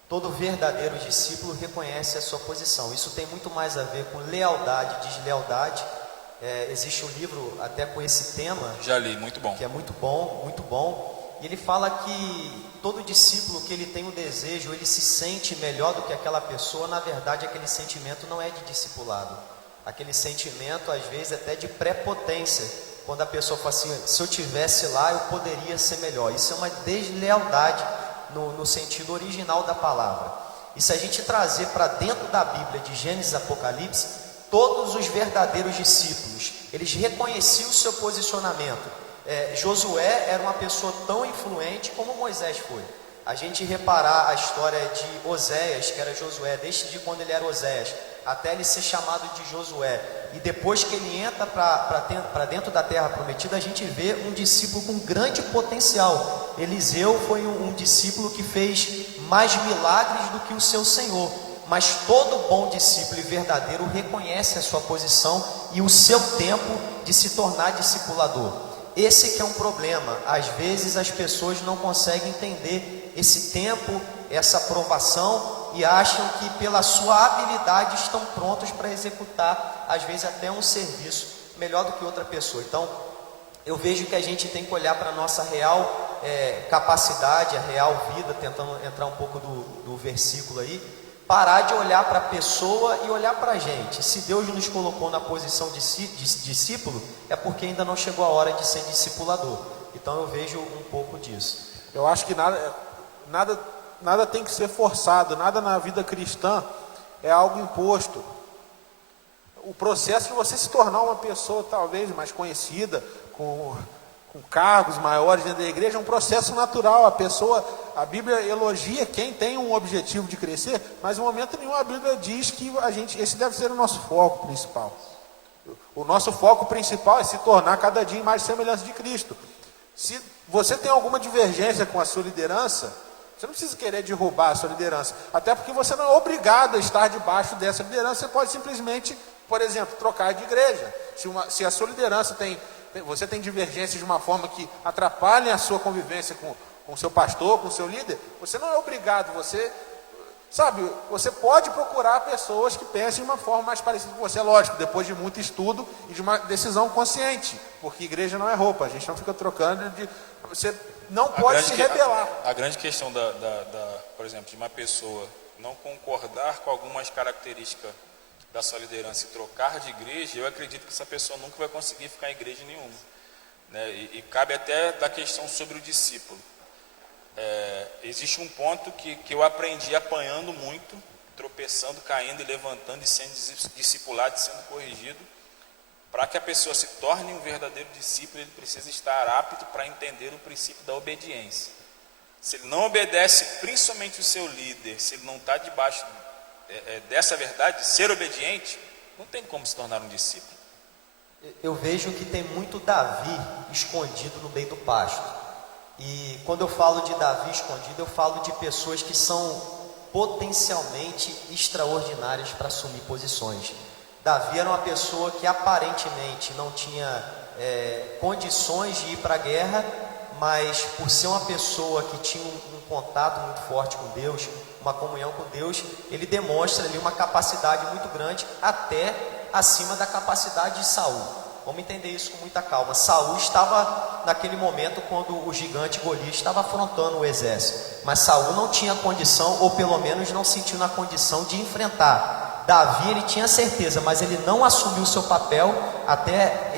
Todo verdadeiro discípulo reconhece a sua posição. Isso tem muito mais a ver com lealdade e deslealdade. Existe um livro até com esse tema. Já li, muito bom. Que é muito bom, muito bom. E ele fala que todo discípulo que ele tem um desejo, ele se sente melhor do que aquela pessoa, na verdade aquele sentimento não é de discipulado. Aquele sentimento, às vezes, até de prepotência. Quando a pessoa fala assim, se eu tivesse lá, eu poderia ser melhor. Isso é uma deslealdade no sentido original da palavra. E se a gente trazer para dentro da Bíblia, de Gênesis a Apocalipse, todos os verdadeiros discípulos, eles reconheciam o seu posicionamento. Josué era uma pessoa tão influente como Moisés foi. A gente reparar a história de Oséias, que era Josué, desde quando ele era Oséias, até ele ser chamado de Josué, e depois que ele entra para dentro da terra prometida, a gente vê um discípulo com grande potencial. Eliseu foi um discípulo que fez mais milagres do que o seu Senhor, mas todo bom discípulo e verdadeiro reconhece a sua posição e o seu tempo de se tornar discipulador. Esse que é um problema. Às vezes as pessoas não conseguem entender esse tempo, essa aprovação, e acham que pela sua habilidade estão prontos para executar, às vezes até um serviço melhor do que outra pessoa. Então, eu vejo que a gente tem que olhar para a nossa real capacidade, a real vida, tentando entrar um pouco do versículo aí, parar de olhar para a pessoa e olhar para a gente. Se Deus nos colocou na posição de discípulo, é porque ainda não chegou a hora de ser discipulador. Então eu vejo um pouco disso. Eu acho que nada tem que ser forçado, nada na vida cristã é algo imposto. O processo de você se tornar uma pessoa talvez mais conhecida, com cargos maiores dentro da igreja, é um processo natural. A Bíblia elogia quem tem um objetivo de crescer, mas em momento nenhum a Bíblia diz que esse deve ser o nosso foco principal. O nosso foco principal é se tornar cada dia mais semelhança de Cristo. Se você tem alguma divergência com a sua liderança, você não precisa querer derrubar a sua liderança. Até porque você não é obrigado a estar debaixo dessa liderança. Você pode simplesmente, por exemplo, trocar de igreja. Se a sua liderança você tem divergências de uma forma que atrapalhem a sua convivência com o seu pastor, com o seu líder, você não é obrigado. Você pode procurar pessoas que pensem de uma forma mais parecida com você. Lógico, depois de muito estudo e de uma decisão consciente. Porque igreja não é roupa. A gente não fica trocando Você não pode se rebelar. A grande questão, por exemplo, de uma pessoa não concordar com algumas características da sua liderança e trocar de igreja, eu acredito que essa pessoa nunca vai conseguir ficar em igreja nenhuma. Né? E cabe até da questão sobre o discípulo. Existe um ponto que eu aprendi apanhando muito, tropeçando, caindo e levantando e sendo discipulado e sendo corrigido. Para que a pessoa se torne um verdadeiro discípulo, ele precisa estar apto para entender o princípio da obediência. Se ele não obedece, principalmente o seu líder, se ele não está debaixo dessa verdade, ser obediente, não tem como se tornar um discípulo. Eu vejo que tem muito Davi escondido no meio do pasto. E quando eu falo de Davi escondido, eu falo de pessoas que são potencialmente extraordinárias para assumir posições. Davi era uma pessoa que aparentemente não tinha condições de ir para a guerra, mas por ser uma pessoa que tinha um contato muito forte com Deus, uma comunhão com Deus, ele demonstra ali uma capacidade muito grande, até acima da capacidade de Saul. Vamos entender isso com muita calma. Saul estava naquele momento quando o gigante Golias estava afrontando o exército, mas Saul não tinha condição, ou pelo menos não sentiu na condição de enfrentar. Davi, ele tinha certeza, mas ele não assumiu o seu papel até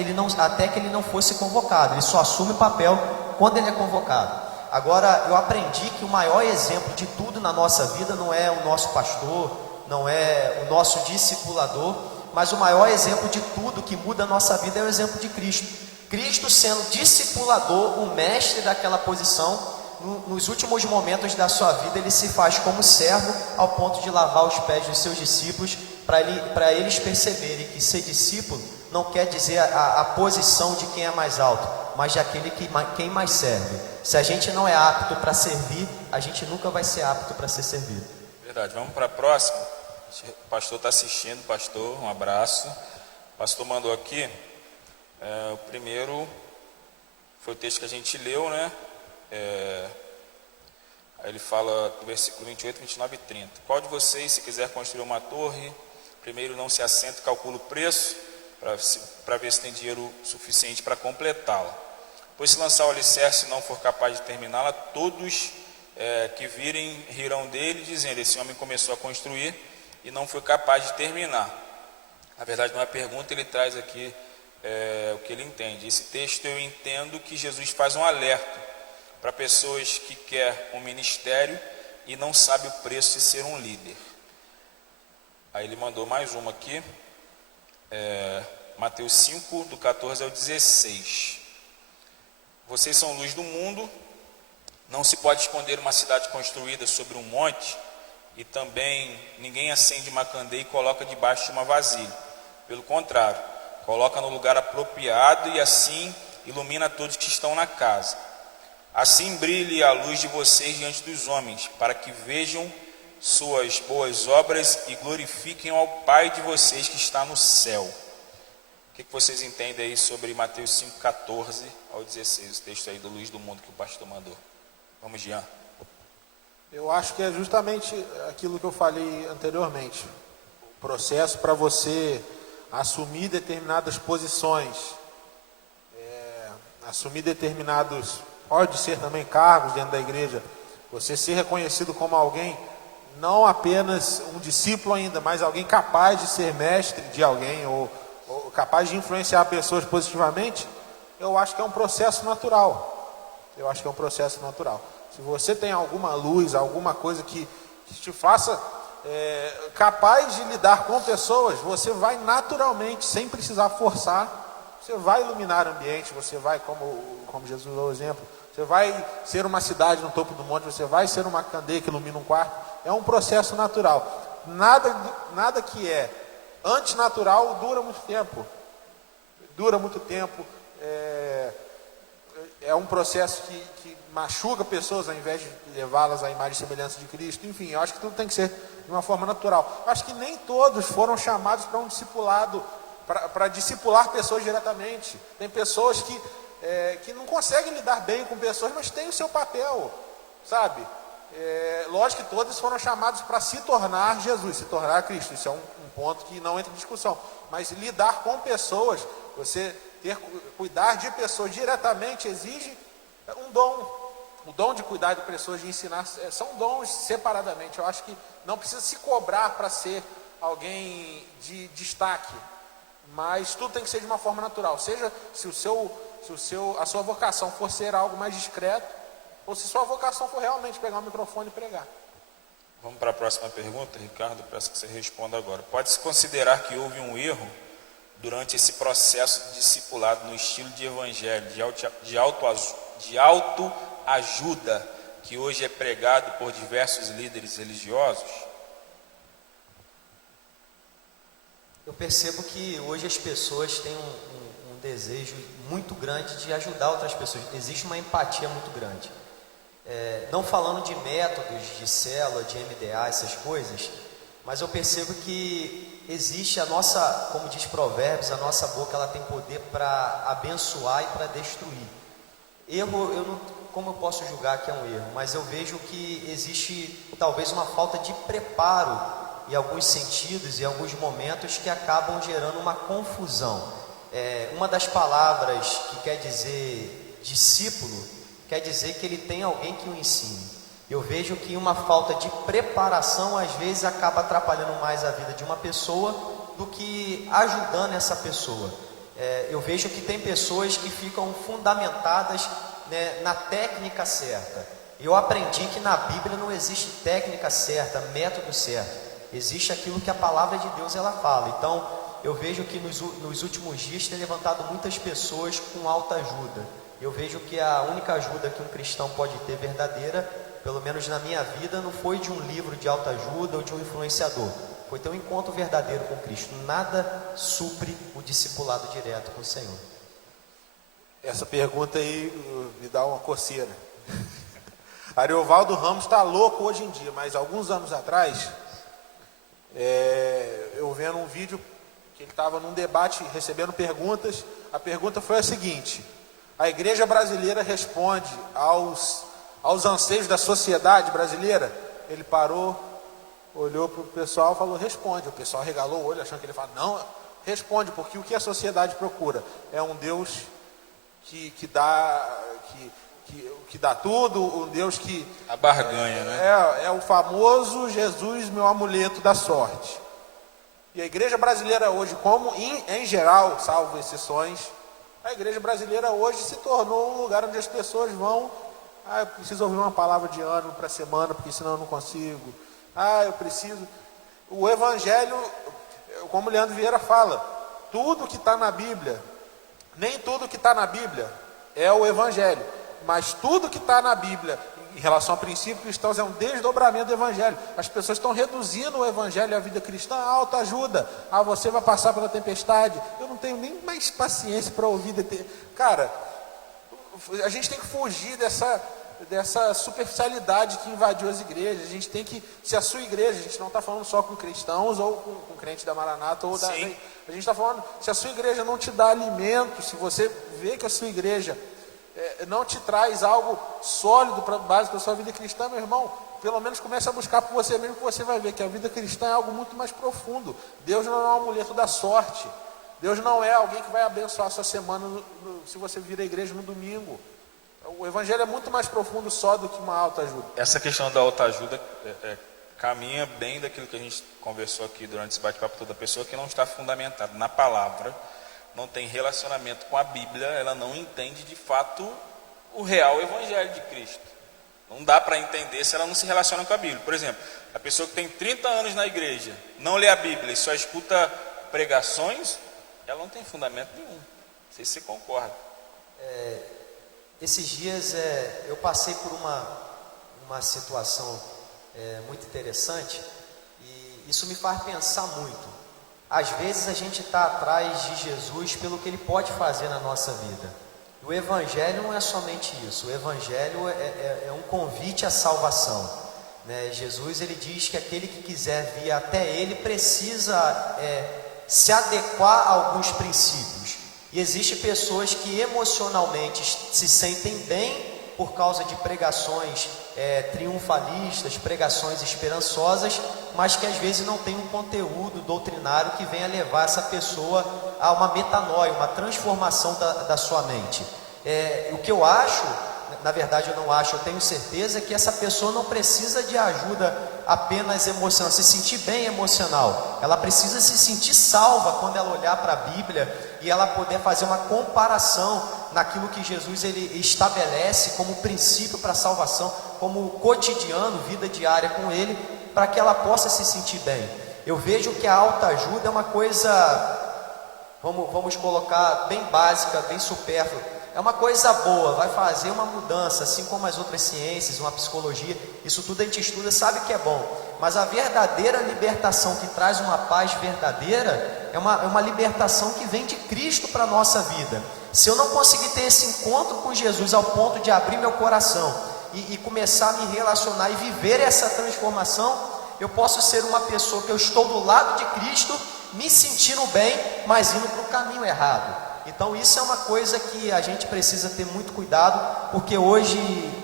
que ele não fosse convocado. Ele só assume o papel quando ele é convocado. Agora, eu aprendi que o maior exemplo de tudo na nossa vida não é o nosso pastor, não é o nosso discipulador, mas o maior exemplo de tudo que muda a nossa vida é o exemplo de Cristo. Cristo sendo discipulador, o mestre daquela posição, nos últimos momentos da sua vida, ele se faz como servo ao ponto de lavar os pés dos seus discípulos, para eles perceberem que ser discípulo não quer dizer a posição de quem é mais alto, mas de aquele quem mais serve. Se a gente não é apto para servir, a gente nunca vai ser apto para ser servido. Verdade, vamos para a próxima. O pastor está assistindo, pastor, um abraço. O pastor mandou aqui, o primeiro foi o texto que a gente leu, né? Aí ele fala no versículo 28, 29 e 30. Qual de vocês, se quiser construir uma torre, primeiro não se assenta e calcula o preço, para ver se tem dinheiro suficiente para completá-la? Pois se lançar o alicerce e não for capaz de terminá-la, todos que virem rirão dele, dizendo: esse homem começou a construir e não foi capaz de terminar. Na verdade, não é pergunta, ele traz aqui o que ele entende. Esse texto eu entendo que Jesus faz um alerta para pessoas que querem um ministério e não sabem o preço de ser um líder. Aí ele mandou mais uma aqui, Mateus 5, do 14 ao 16. Vocês são luz do mundo, não se pode esconder uma cidade construída sobre um monte, e também ninguém acende uma candeia e coloca debaixo de uma vasilha. Pelo contrário, coloca no lugar apropriado e assim ilumina todos que estão na casa. Assim brilhe a luz de vocês diante dos homens, para que vejam suas boas obras e glorifiquem ao Pai de vocês que está no céu. O que vocês entendem aí sobre Mateus 5, 14 ao 16, o texto aí do Luz do Mundo que o pastor mandou? Vamos, Jean. Eu acho que é justamente aquilo que eu falei anteriormente. O processo para você assumir determinadas posições, assumir determinados, pode ser também cargos dentro da igreja, você ser reconhecido como alguém, não apenas um discípulo ainda, mas alguém capaz de ser mestre de alguém, ou capaz de influenciar pessoas positivamente, eu acho que é um processo natural. Eu acho que é um processo natural. Se você tem alguma luz, alguma coisa que te faça capaz de lidar com pessoas, você vai naturalmente, sem precisar forçar, você vai iluminar o ambiente, você vai, como Jesus deu o exemplo, você vai ser uma cidade no topo do monte, você vai ser uma candeia que ilumina um quarto. É um processo natural. Nada que é antinatural dura muito tempo. dura muito tempo, é um processo que machuca pessoas ao invés de levá-las à imagem e semelhança de Cristo. Enfim, eu acho que tudo tem que ser de uma forma natural. Eu acho que nem todos foram chamados para um discipulado, para discipular pessoas diretamente. Tem pessoas que não conseguem lidar bem com pessoas, mas têm o seu papel, sabe? Lógico que todos foram chamados para se tornar Jesus, se tornar Cristo. Isso é um ponto que não entra em discussão. Mas lidar com pessoas, você cuidar de pessoas diretamente exige um dom. O dom de cuidar de pessoas, de ensinar, são dons separadamente. Eu acho que não precisa se cobrar para ser alguém de destaque, mas tudo tem que ser de uma forma natural. Seja se a sua vocação for ser algo mais discreto, ou se sua vocação for realmente pegar o microfone e pregar. Vamos para a próxima pergunta, Ricardo, peço que você responda agora. Pode-se considerar que houve um erro durante esse processo de discipulado no estilo de evangelho, de autoajuda, que hoje é pregado por diversos líderes religiosos? Eu percebo que hoje as pessoas têm um desejo muito grande de ajudar outras pessoas. Existe uma empatia muito grande. Não falando de métodos de célula, de MDA, essas coisas, mas eu percebo que existe como diz Provérbios, a nossa boca ela tem poder para abençoar e para destruir. Erro, como eu posso julgar que é um erro? Mas eu vejo que existe talvez uma falta de preparo em alguns sentidos e em alguns momentos que acabam gerando uma confusão. Uma das palavras que quer dizer discípulo, quer dizer que ele tem alguém que o ensine. Eu vejo que uma falta de preparação às vezes acaba atrapalhando mais a vida de uma pessoa do que ajudando essa pessoa. Eu vejo que tem pessoas que ficam fundamentadas, né, na técnica certa. Eu aprendi que na Bíblia não existe técnica certa, método certo. Existe aquilo que a palavra de Deus ela fala. Então eu vejo que nos últimos dias tem levantado muitas pessoas com autoajuda. Eu vejo que a única ajuda que um cristão pode ter verdadeira, pelo menos na minha vida, não foi de um livro de autoajuda ou de um influenciador. Foi ter um encontro verdadeiro com Cristo. Nada supre o discipulado direto com o Senhor. Essa pergunta aí me dá uma coceira. Ariovaldo Ramos está louco hoje em dia, mas alguns anos atrás, eu vendo um vídeo que ele estava num debate recebendo perguntas. A pergunta foi a seguinte: a igreja brasileira responde aos anseios da sociedade brasileira? Ele parou, olhou para o pessoal e falou: responde. O pessoal regalou o olho achando que ele falou: não, responde, porque o que a sociedade procura é um Deus que dá tudo, um Deus que... A barganha, né? É o famoso Jesus, meu amuleto da sorte. E a igreja brasileira hoje, como em geral, salvo exceções, a igreja brasileira hoje se tornou um lugar onde as pessoas vão: eu preciso ouvir uma palavra de ânimo para a semana, porque senão eu não consigo. Eu preciso... O evangelho, como o Leandro Vieira fala, tudo que está na Bíblia, nem tudo que está na Bíblia é o evangelho, mas tudo que está na Bíblia em relação ao princípio cristão é um desdobramento do evangelho. As pessoas estão reduzindo o evangelho e a vida cristã a autoajuda. Você vai passar pela tempestade. Eu não tenho nem mais paciência para ouvir. Cara, a gente tem que fugir dessa superficialidade que invadiu as igrejas. A gente tem que, se a sua igreja, a gente não está falando só com cristãos ou com crente da Maranata ou da... Sim. A gente está falando, se a sua igreja não te dá alimento, se você vê que a sua igreja não te traz algo sólido, base para a sua vida cristã, meu irmão, pelo menos comece a buscar por você mesmo, que você vai ver que a vida cristã é algo muito mais profundo. Deus não é um amuleto da sorte. Deus não é alguém que vai abençoar a sua semana se você vir à igreja no domingo. O evangelho é muito mais profundo só do que uma autoajuda. Essa questão da autoajuda caminha bem daquilo que a gente conversou aqui durante esse bate-papo. Toda pessoa que não está fundamentada na palavra, não tem relacionamento com a Bíblia, ela não entende de fato o real evangelho de Cristo. Não dá para entender se ela não se relaciona com a Bíblia. Por exemplo, a pessoa que tem 30 anos na igreja, não lê a Bíblia e só escuta pregações, ela não tem fundamento nenhum. Não sei se você concorda. Esses dias eu passei por uma situação muito interessante, e isso me faz pensar muito. Às vezes a gente está atrás de Jesus pelo que Ele pode fazer na nossa vida. O Evangelho não é somente isso. O Evangelho é um convite à salvação, né? Jesus, ele diz que aquele que quiser vir até Ele precisa se adequar a alguns princípios. E existem pessoas que emocionalmente se sentem bem por causa de pregações triunfalistas, pregações esperançosas, mas que às vezes não tem um conteúdo doutrinário que venha levar essa pessoa a uma metanoia, uma transformação da sua mente. O que eu acho, na verdade eu não acho, eu tenho certeza que essa pessoa não precisa de ajuda apenas emocional, se sentir bem emocional. Ela precisa se sentir salva quando ela olhar para a Bíblia e ela poder fazer uma comparação naquilo que Jesus ele estabelece como princípio para a salvação, como cotidiano, vida diária com Ele, para que ela possa se sentir bem. Eu vejo que a autoajuda é uma coisa, vamos colocar bem básica, bem supérflua. É uma coisa boa, vai fazer uma mudança, assim como as outras ciências, uma psicologia, isso tudo a gente estuda, sabe que é bom. Mas a verdadeira libertação que traz uma paz verdadeira é uma libertação que vem de Cristo para a nossa vida. Se eu não conseguir ter esse encontro com Jesus ao ponto de abrir meu coração e começar a me relacionar e viver essa transformação, eu posso ser uma pessoa que eu estou do lado de Cristo, me sentindo bem, mas indo para o caminho errado. Então isso é uma coisa que a gente precisa ter muito cuidado, porque hoje,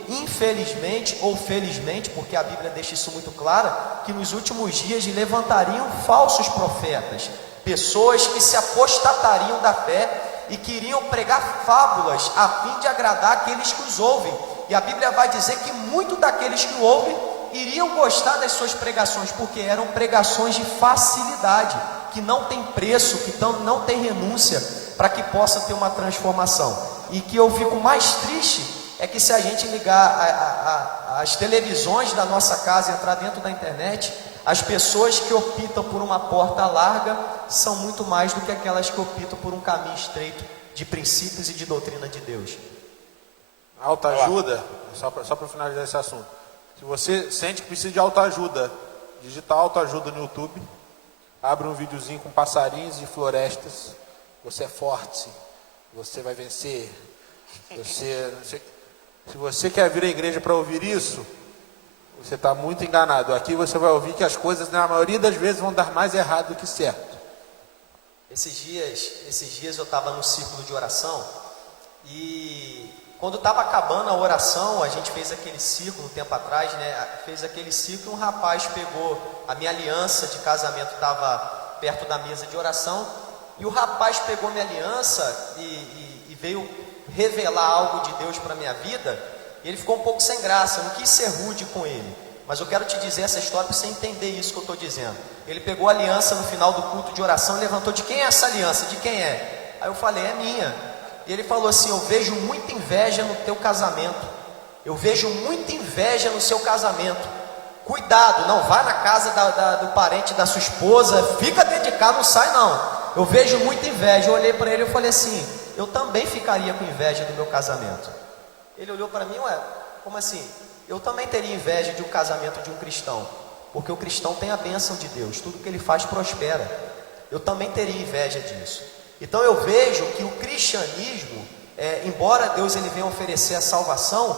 infelizmente ou felizmente, porque a Bíblia deixa isso muito claro, que nos últimos dias levantariam falsos profetas, pessoas que se apostatariam da fé e queriam pregar fábulas a fim de agradar aqueles que os ouvem. E a Bíblia vai dizer que muitos daqueles que o ouvem iriam gostar das suas pregações, porque eram pregações de facilidade, que não tem preço, que não tem renúncia, para que possa ter uma transformação. E que eu fico mais triste é que se a gente ligar as televisões da nossa casa e entrar dentro da internet, as pessoas que optam por uma porta larga são muito mais do que aquelas que optam por um caminho estreito de princípios e de doutrina de Deus. Autoajuda, só para finalizar esse assunto. Se você sente que precisa de autoajuda, digita autoajuda no YouTube, abre um videozinho com passarinhos e florestas. Você é forte, você vai vencer. Se você quer vir à igreja para ouvir isso, você está muito enganado. Aqui você vai ouvir que as coisas, na maioria das vezes, vão dar mais errado do que certo. Esses dias eu estava no círculo de oração e quando estava acabando a oração, a gente fez aquele círculo um tempo atrás, né? Fez aquele círculo e um rapaz pegou a minha aliança de casamento, estava perto da mesa de oração, e o rapaz pegou minha aliança e veio revelar algo de Deus para a minha vida, e ele ficou um pouco sem graça, eu não quis ser rude com ele, mas eu quero te dizer essa história para você entender isso que eu estou dizendo. Ele pegou a aliança no final do culto de oração e levantou: de quem é essa aliança? De quem é? Aí eu falei: é minha. E ele falou assim: eu vejo muita inveja no teu casamento, eu vejo muita inveja no seu casamento, cuidado, não vá na casa do parente da sua esposa, fica dentro de casa, não sai não, eu vejo muita inveja. Eu olhei para ele e falei assim: eu também ficaria com inveja do meu casamento. Ele olhou para mim: ué, como assim? Eu também teria inveja de um casamento de um cristão, porque o cristão tem a bênção de Deus, tudo que ele faz prospera. Eu também teria inveja disso. Então eu vejo que o cristianismo, embora Deus ele venha oferecer a salvação,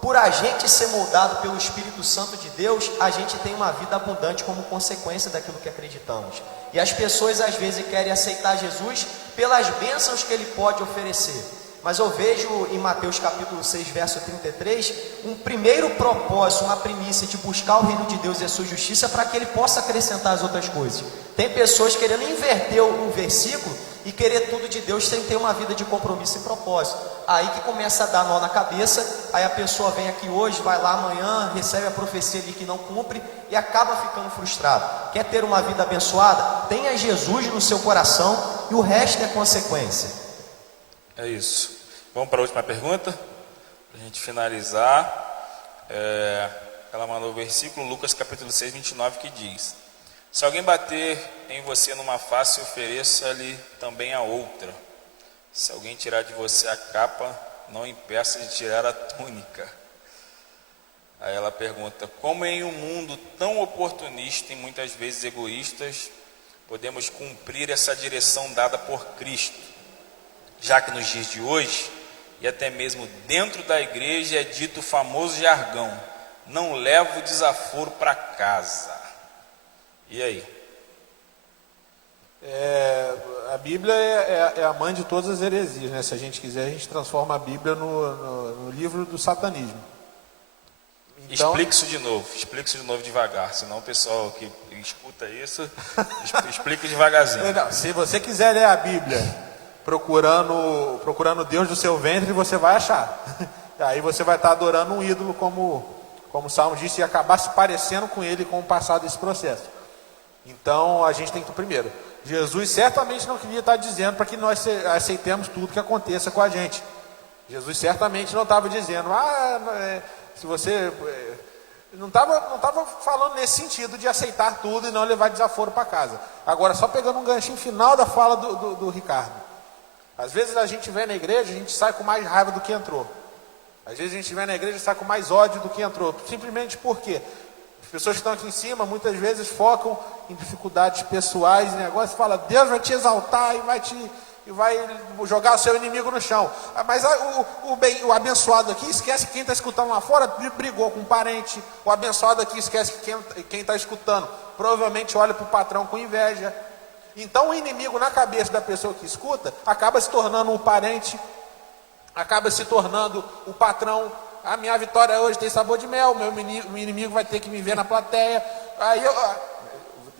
por a gente ser moldado pelo Espírito Santo de Deus, a gente tem uma vida abundante como consequência daquilo que acreditamos. E as pessoas às vezes querem aceitar Jesus pelas bênçãos que Ele pode oferecer. Mas eu vejo em Mateus capítulo 6, verso 33, um primeiro propósito, uma primícia de buscar o reino de Deus e a sua justiça, para que Ele possa acrescentar as outras coisas. Tem pessoas querendo inverter o versículo e querer tudo de Deus sem ter uma vida de compromisso e propósito. Aí que começa a dar nó na cabeça, aí a pessoa vem aqui hoje, vai lá amanhã, recebe a profecia ali que não cumpre e acaba ficando frustrado. Quer ter uma vida abençoada? Tenha Jesus no seu coração e o resto é consequência. É isso. Vamos para a última pergunta, para a gente finalizar. Ela mandou o versículo, Lucas capítulo 6, 29, que diz: se alguém bater em você numa face, ofereça-lhe também a outra. Se alguém tirar de você a capa, não impeça de tirar a túnica. Aí ela pergunta: como em um mundo tão oportunista e muitas vezes egoístas, podemos cumprir essa direção dada por Cristo, já que nos dias de hoje, e até mesmo dentro da igreja, é dito o famoso jargão: não leva o desaforo para casa. E aí? A Bíblia é a mãe de todas as heresias, né? Se a gente quiser, a gente transforma a Bíblia no livro do satanismo. Então, explique isso de novo devagar, senão o pessoal que escuta isso, explique devagarzinho. não, se você quiser ler a Bíblia procurando Deus do seu ventre, você vai achar. Aí você vai estar adorando um ídolo, como o Salmo disse, e acabar se parecendo com ele com o passar desse processo. Então a gente tem que, primeiro, Jesus certamente não queria estar dizendo para que nós aceitemos tudo que aconteça com a gente. Jesus certamente não estava dizendo, se você... Não estava falando nesse sentido de aceitar tudo e não levar desaforo para casa. Agora, só pegando um ganchinho final da fala do Ricardo. Às vezes a gente vem na igreja, a gente sai com mais raiva do que entrou. Às vezes a gente vem na igreja e sai com mais ódio do que entrou. Simplesmente porque as pessoas que estão aqui em cima muitas vezes focam em dificuldades pessoais, negócio, e fala, Deus vai te exaltar e vai jogar o seu inimigo no chão. Mas o abençoado aqui esquece que quem está escutando lá fora brigou com um parente. O abençoado aqui esquece que quem está escutando provavelmente olha para o patrão com inveja. Então o inimigo na cabeça da pessoa que escuta acaba se tornando um parente, acaba se tornando o patrão. A minha vitória hoje tem sabor de mel, meu inimigo vai ter que me ver na plateia. Aí eu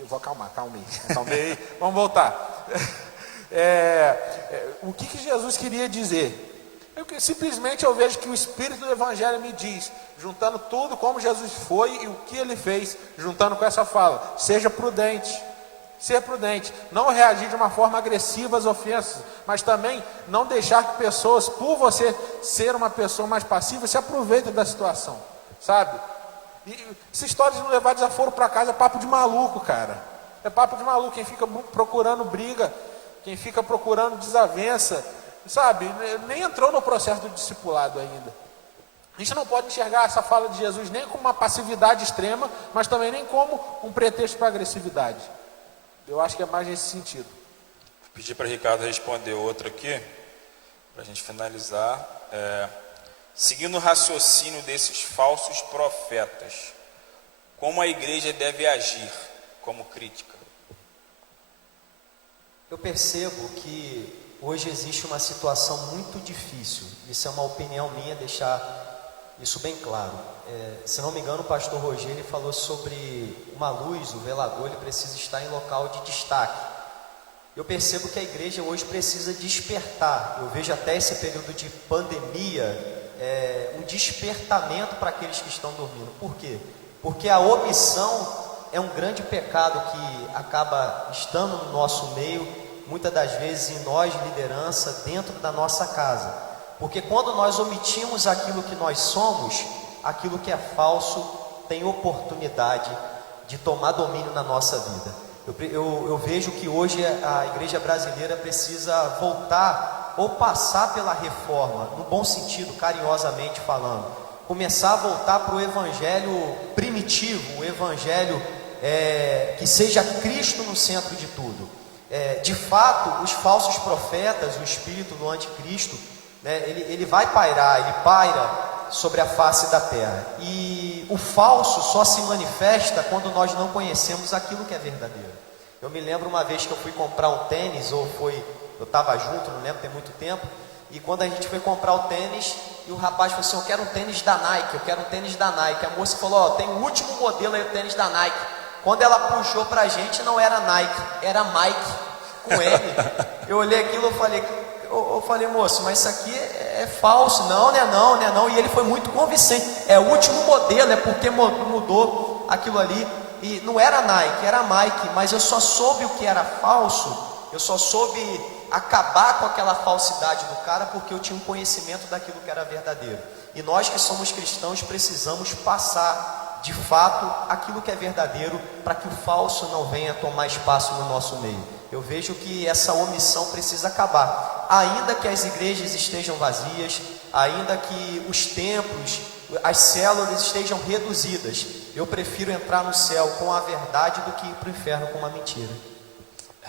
vou calmei. Vamos voltar. O que Jesus queria dizer? Simplesmente eu vejo que o Espírito do Evangelho me diz, juntando tudo como Jesus foi e o que ele fez, juntando com essa fala, seja prudente. Ser prudente, não reagir de uma forma agressiva às ofensas, mas também não deixar que pessoas, por você ser uma pessoa mais passiva, se aproveitem da situação, sabe? E essa história de não levar desaforo para casa é papo de maluco, cara. É papo de maluco. Quem fica procurando briga, quem fica procurando desavença, sabe? Nem entrou no processo do discipulado ainda. A gente não pode enxergar essa fala de Jesus nem como uma passividade extrema, mas também nem como um pretexto para agressividade. Eu acho que é mais nesse sentido. Vou pedir para Ricardo responder outra aqui, para a gente finalizar. Seguindo o raciocínio desses falsos profetas, como a igreja deve agir como crítica? Eu percebo que hoje existe uma situação muito difícil. Isso é uma opinião minha, deixar isso bem claro. Se não me engano, o pastor Rogério ele falou sobre uma luz, o velador, ele precisa estar em local de destaque. Eu percebo que a igreja hoje precisa despertar. Eu vejo até esse período de pandemia, um despertamento para aqueles que estão dormindo. Por quê? Porque a omissão é um grande pecado que acaba estando no nosso meio, muitas das vezes em nós, liderança, dentro da nossa casa. Porque quando nós omitimos aquilo que nós somos, aquilo que é falso tem oportunidade de tomar domínio na nossa vida. Eu vejo que hoje a igreja brasileira precisa voltar ou passar pela reforma, no bom sentido, carinhosamente falando, começar a voltar para o evangelho primitivo, o evangelho que seja Cristo no centro de tudo. De fato, os falsos profetas, o espírito do anticristo, ele vai pairar, ele paira sobre a face da terra, e o falso só se manifesta quando nós não conhecemos aquilo que é verdadeiro. Eu me lembro uma vez que eu fui comprar um tênis, eu estava junto, não lembro, tem muito tempo, e quando a gente foi comprar o tênis, e o rapaz falou assim, eu quero um tênis da Nike, a moça falou, tem o último modelo aí, o tênis da Nike. Quando ela puxou pra gente, não era Nike, era Mike, com M. Eu olhei aquilo e falei, moço, mas isso aqui é falso. Não, não. E ele foi muito convincente. É o último modelo, é porque mudou aquilo ali. E não era Nike, era Mike. Mas eu só soube o que era falso, eu só soube acabar com aquela falsidade do cara porque eu tinha um conhecimento daquilo que era verdadeiro. E nós que somos cristãos precisamos passar de fato aquilo que é verdadeiro para que o falso não venha tomar espaço no nosso meio. Eu vejo que essa omissão precisa acabar, ainda que as igrejas estejam vazias, ainda que os templos, as células estejam reduzidas. Eu prefiro entrar no céu com a verdade do que ir para o inferno com uma mentira.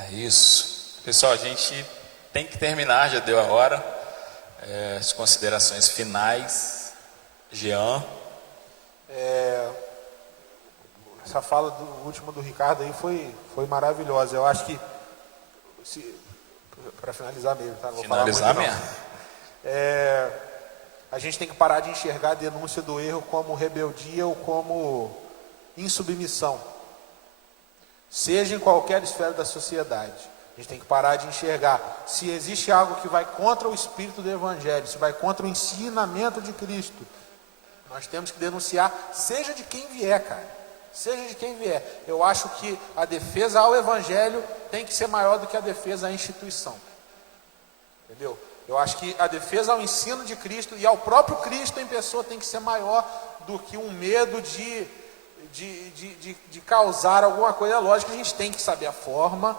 É isso. Pessoal, a gente tem que terminar, já deu a hora. As considerações finais. Jean. Essa fala última do Ricardo aí foi maravilhosa. Eu acho que, para finalizar mesmo, tá? Não vou Finalizar falar muito, mesmo. não. A gente tem que parar de enxergar a denúncia do erro como rebeldia ou como insubmissão. Seja em qualquer esfera da sociedade. A gente tem que parar de enxergar. Se existe algo que vai contra o espírito do Evangelho, se vai contra o ensinamento de Cristo, nós temos que denunciar, seja de quem vier, cara. Seja de quem vier. Eu acho que a defesa ao Evangelho tem que ser maior do que a defesa à instituição. Entendeu? Eu acho que a defesa ao ensino de Cristo e ao próprio Cristo em pessoa tem que ser maior do que um medo de causar alguma coisa. É lógico que a gente tem que saber a forma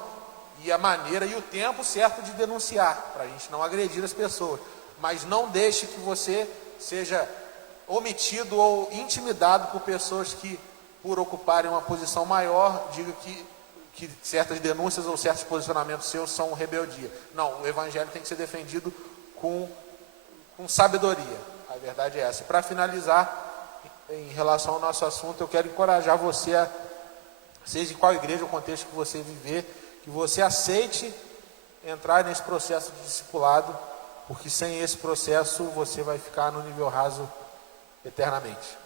e a maneira e o tempo certo de denunciar, para a gente não agredir as pessoas. Mas não deixe que você seja omitido ou intimidado por pessoas que, por ocuparem uma posição maior, digam que certas denúncias ou certos posicionamentos seus são rebeldia. Não, o Evangelho tem que ser defendido com sabedoria. A verdade é essa. E para finalizar, em relação ao nosso assunto, eu quero encorajar você, seja em qual igreja ou contexto que você viver, que você aceite entrar nesse processo de discipulado, porque sem esse processo você vai ficar no nível raso eternamente.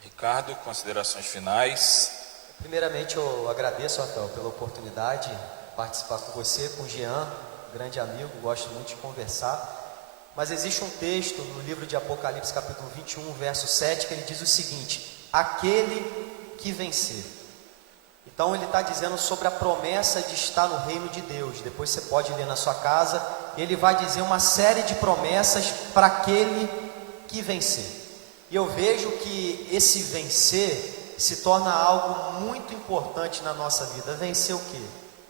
Ricardo, considerações finais. Primeiramente, eu agradeço, Rafael, pela oportunidade de participar com você, com o Jean, grande amigo, gosto muito de conversar. Mas existe um texto no livro de Apocalipse, capítulo 21, verso 7, que ele diz o seguinte: aquele que vencer. Então ele está dizendo sobre a promessa de estar no reino de Deus. Depois você pode ler na sua casa. Ele vai dizer uma série de promessas para aquele que vencer. E eu vejo que esse vencer se torna algo muito importante na nossa vida. Vencer o quê?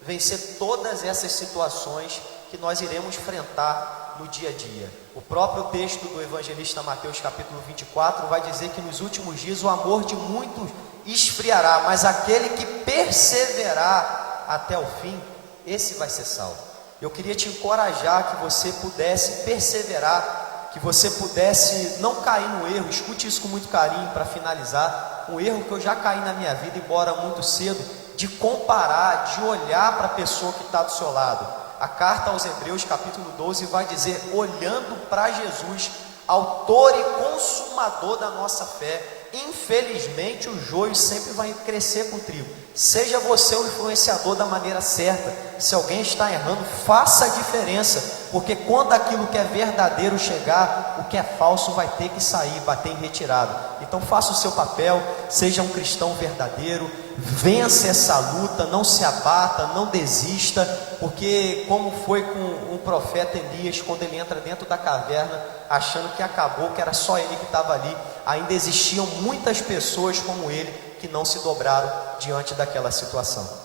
Vencer todas essas situações que nós iremos enfrentar no dia a dia. O próprio texto do evangelista Mateus, capítulo 24, vai dizer que nos últimos dias o amor de muitos esfriará, mas aquele que perseverar até o fim, esse vai ser salvo. Eu queria te encorajar que você pudesse perseverar, que você pudesse não cair no erro. Escute isso com muito carinho para finalizar. Um erro que eu já caí na minha vida, embora muito cedo, de comparar, de olhar para a pessoa que está do seu lado. A carta aos Hebreus, capítulo 12, vai dizer: olhando para Jesus, autor e consumador da nossa fé. Infelizmente o joio sempre vai crescer com o trigo. Seja você o influenciador da maneira certa. Se alguém está errando, faça a diferença, porque quando aquilo que é verdadeiro chegar, o que é falso vai ter que sair, bater em retirada. Então faça o seu papel, seja um cristão verdadeiro, vença essa luta, não se abata, não desista, porque como foi com o profeta Elias, quando ele entra dentro da caverna, achando que acabou, que era só ele que estava ali, ainda existiam muitas pessoas como ele, que não se dobraram diante daquela situação.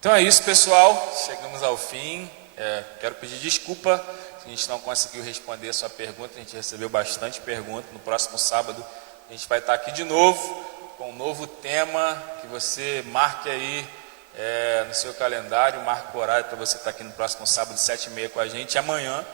Então é isso, pessoal, chegamos ao fim. Quero pedir desculpa se a gente não conseguiu responder a sua pergunta. A gente recebeu bastante pergunta. No próximo sábado a gente vai estar aqui de novo com um novo tema, que você marque aí no seu calendário, marque o horário para você estar aqui no próximo sábado, 7h30 com a gente. E amanhã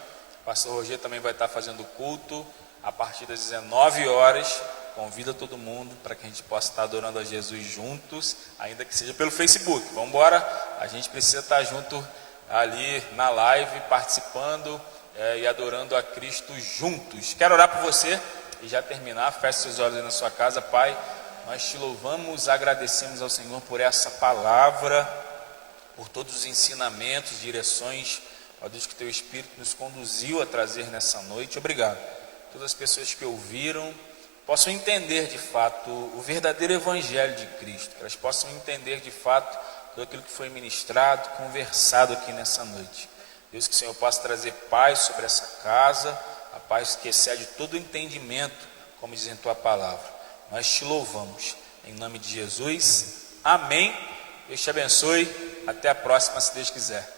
o pastor Roger também vai estar fazendo culto a partir das 19 horas. Convida todo mundo para que a gente possa estar adorando a Jesus juntos, ainda que seja pelo Facebook. Vamos embora, a gente precisa estar junto ali na live, participando e adorando a Cristo juntos. Quero orar por você e já terminar. Feche seus olhos aí na sua casa. Pai, nós te louvamos, agradecemos ao Senhor por essa palavra, por todos os ensinamentos, direções, ó Deus, que teu Espírito nos conduziu a trazer nessa noite. Obrigado. Todas as pessoas que ouviram possam entender de fato o verdadeiro Evangelho de Cristo, que elas possam entender de fato tudo aquilo que foi ministrado, conversado aqui nessa noite. Deus, que o Senhor possa trazer paz sobre essa casa, a paz que excede todo entendimento, como diz em tua palavra. Nós te louvamos, em nome de Jesus, amém. Deus te abençoe, até a próxima, se Deus quiser.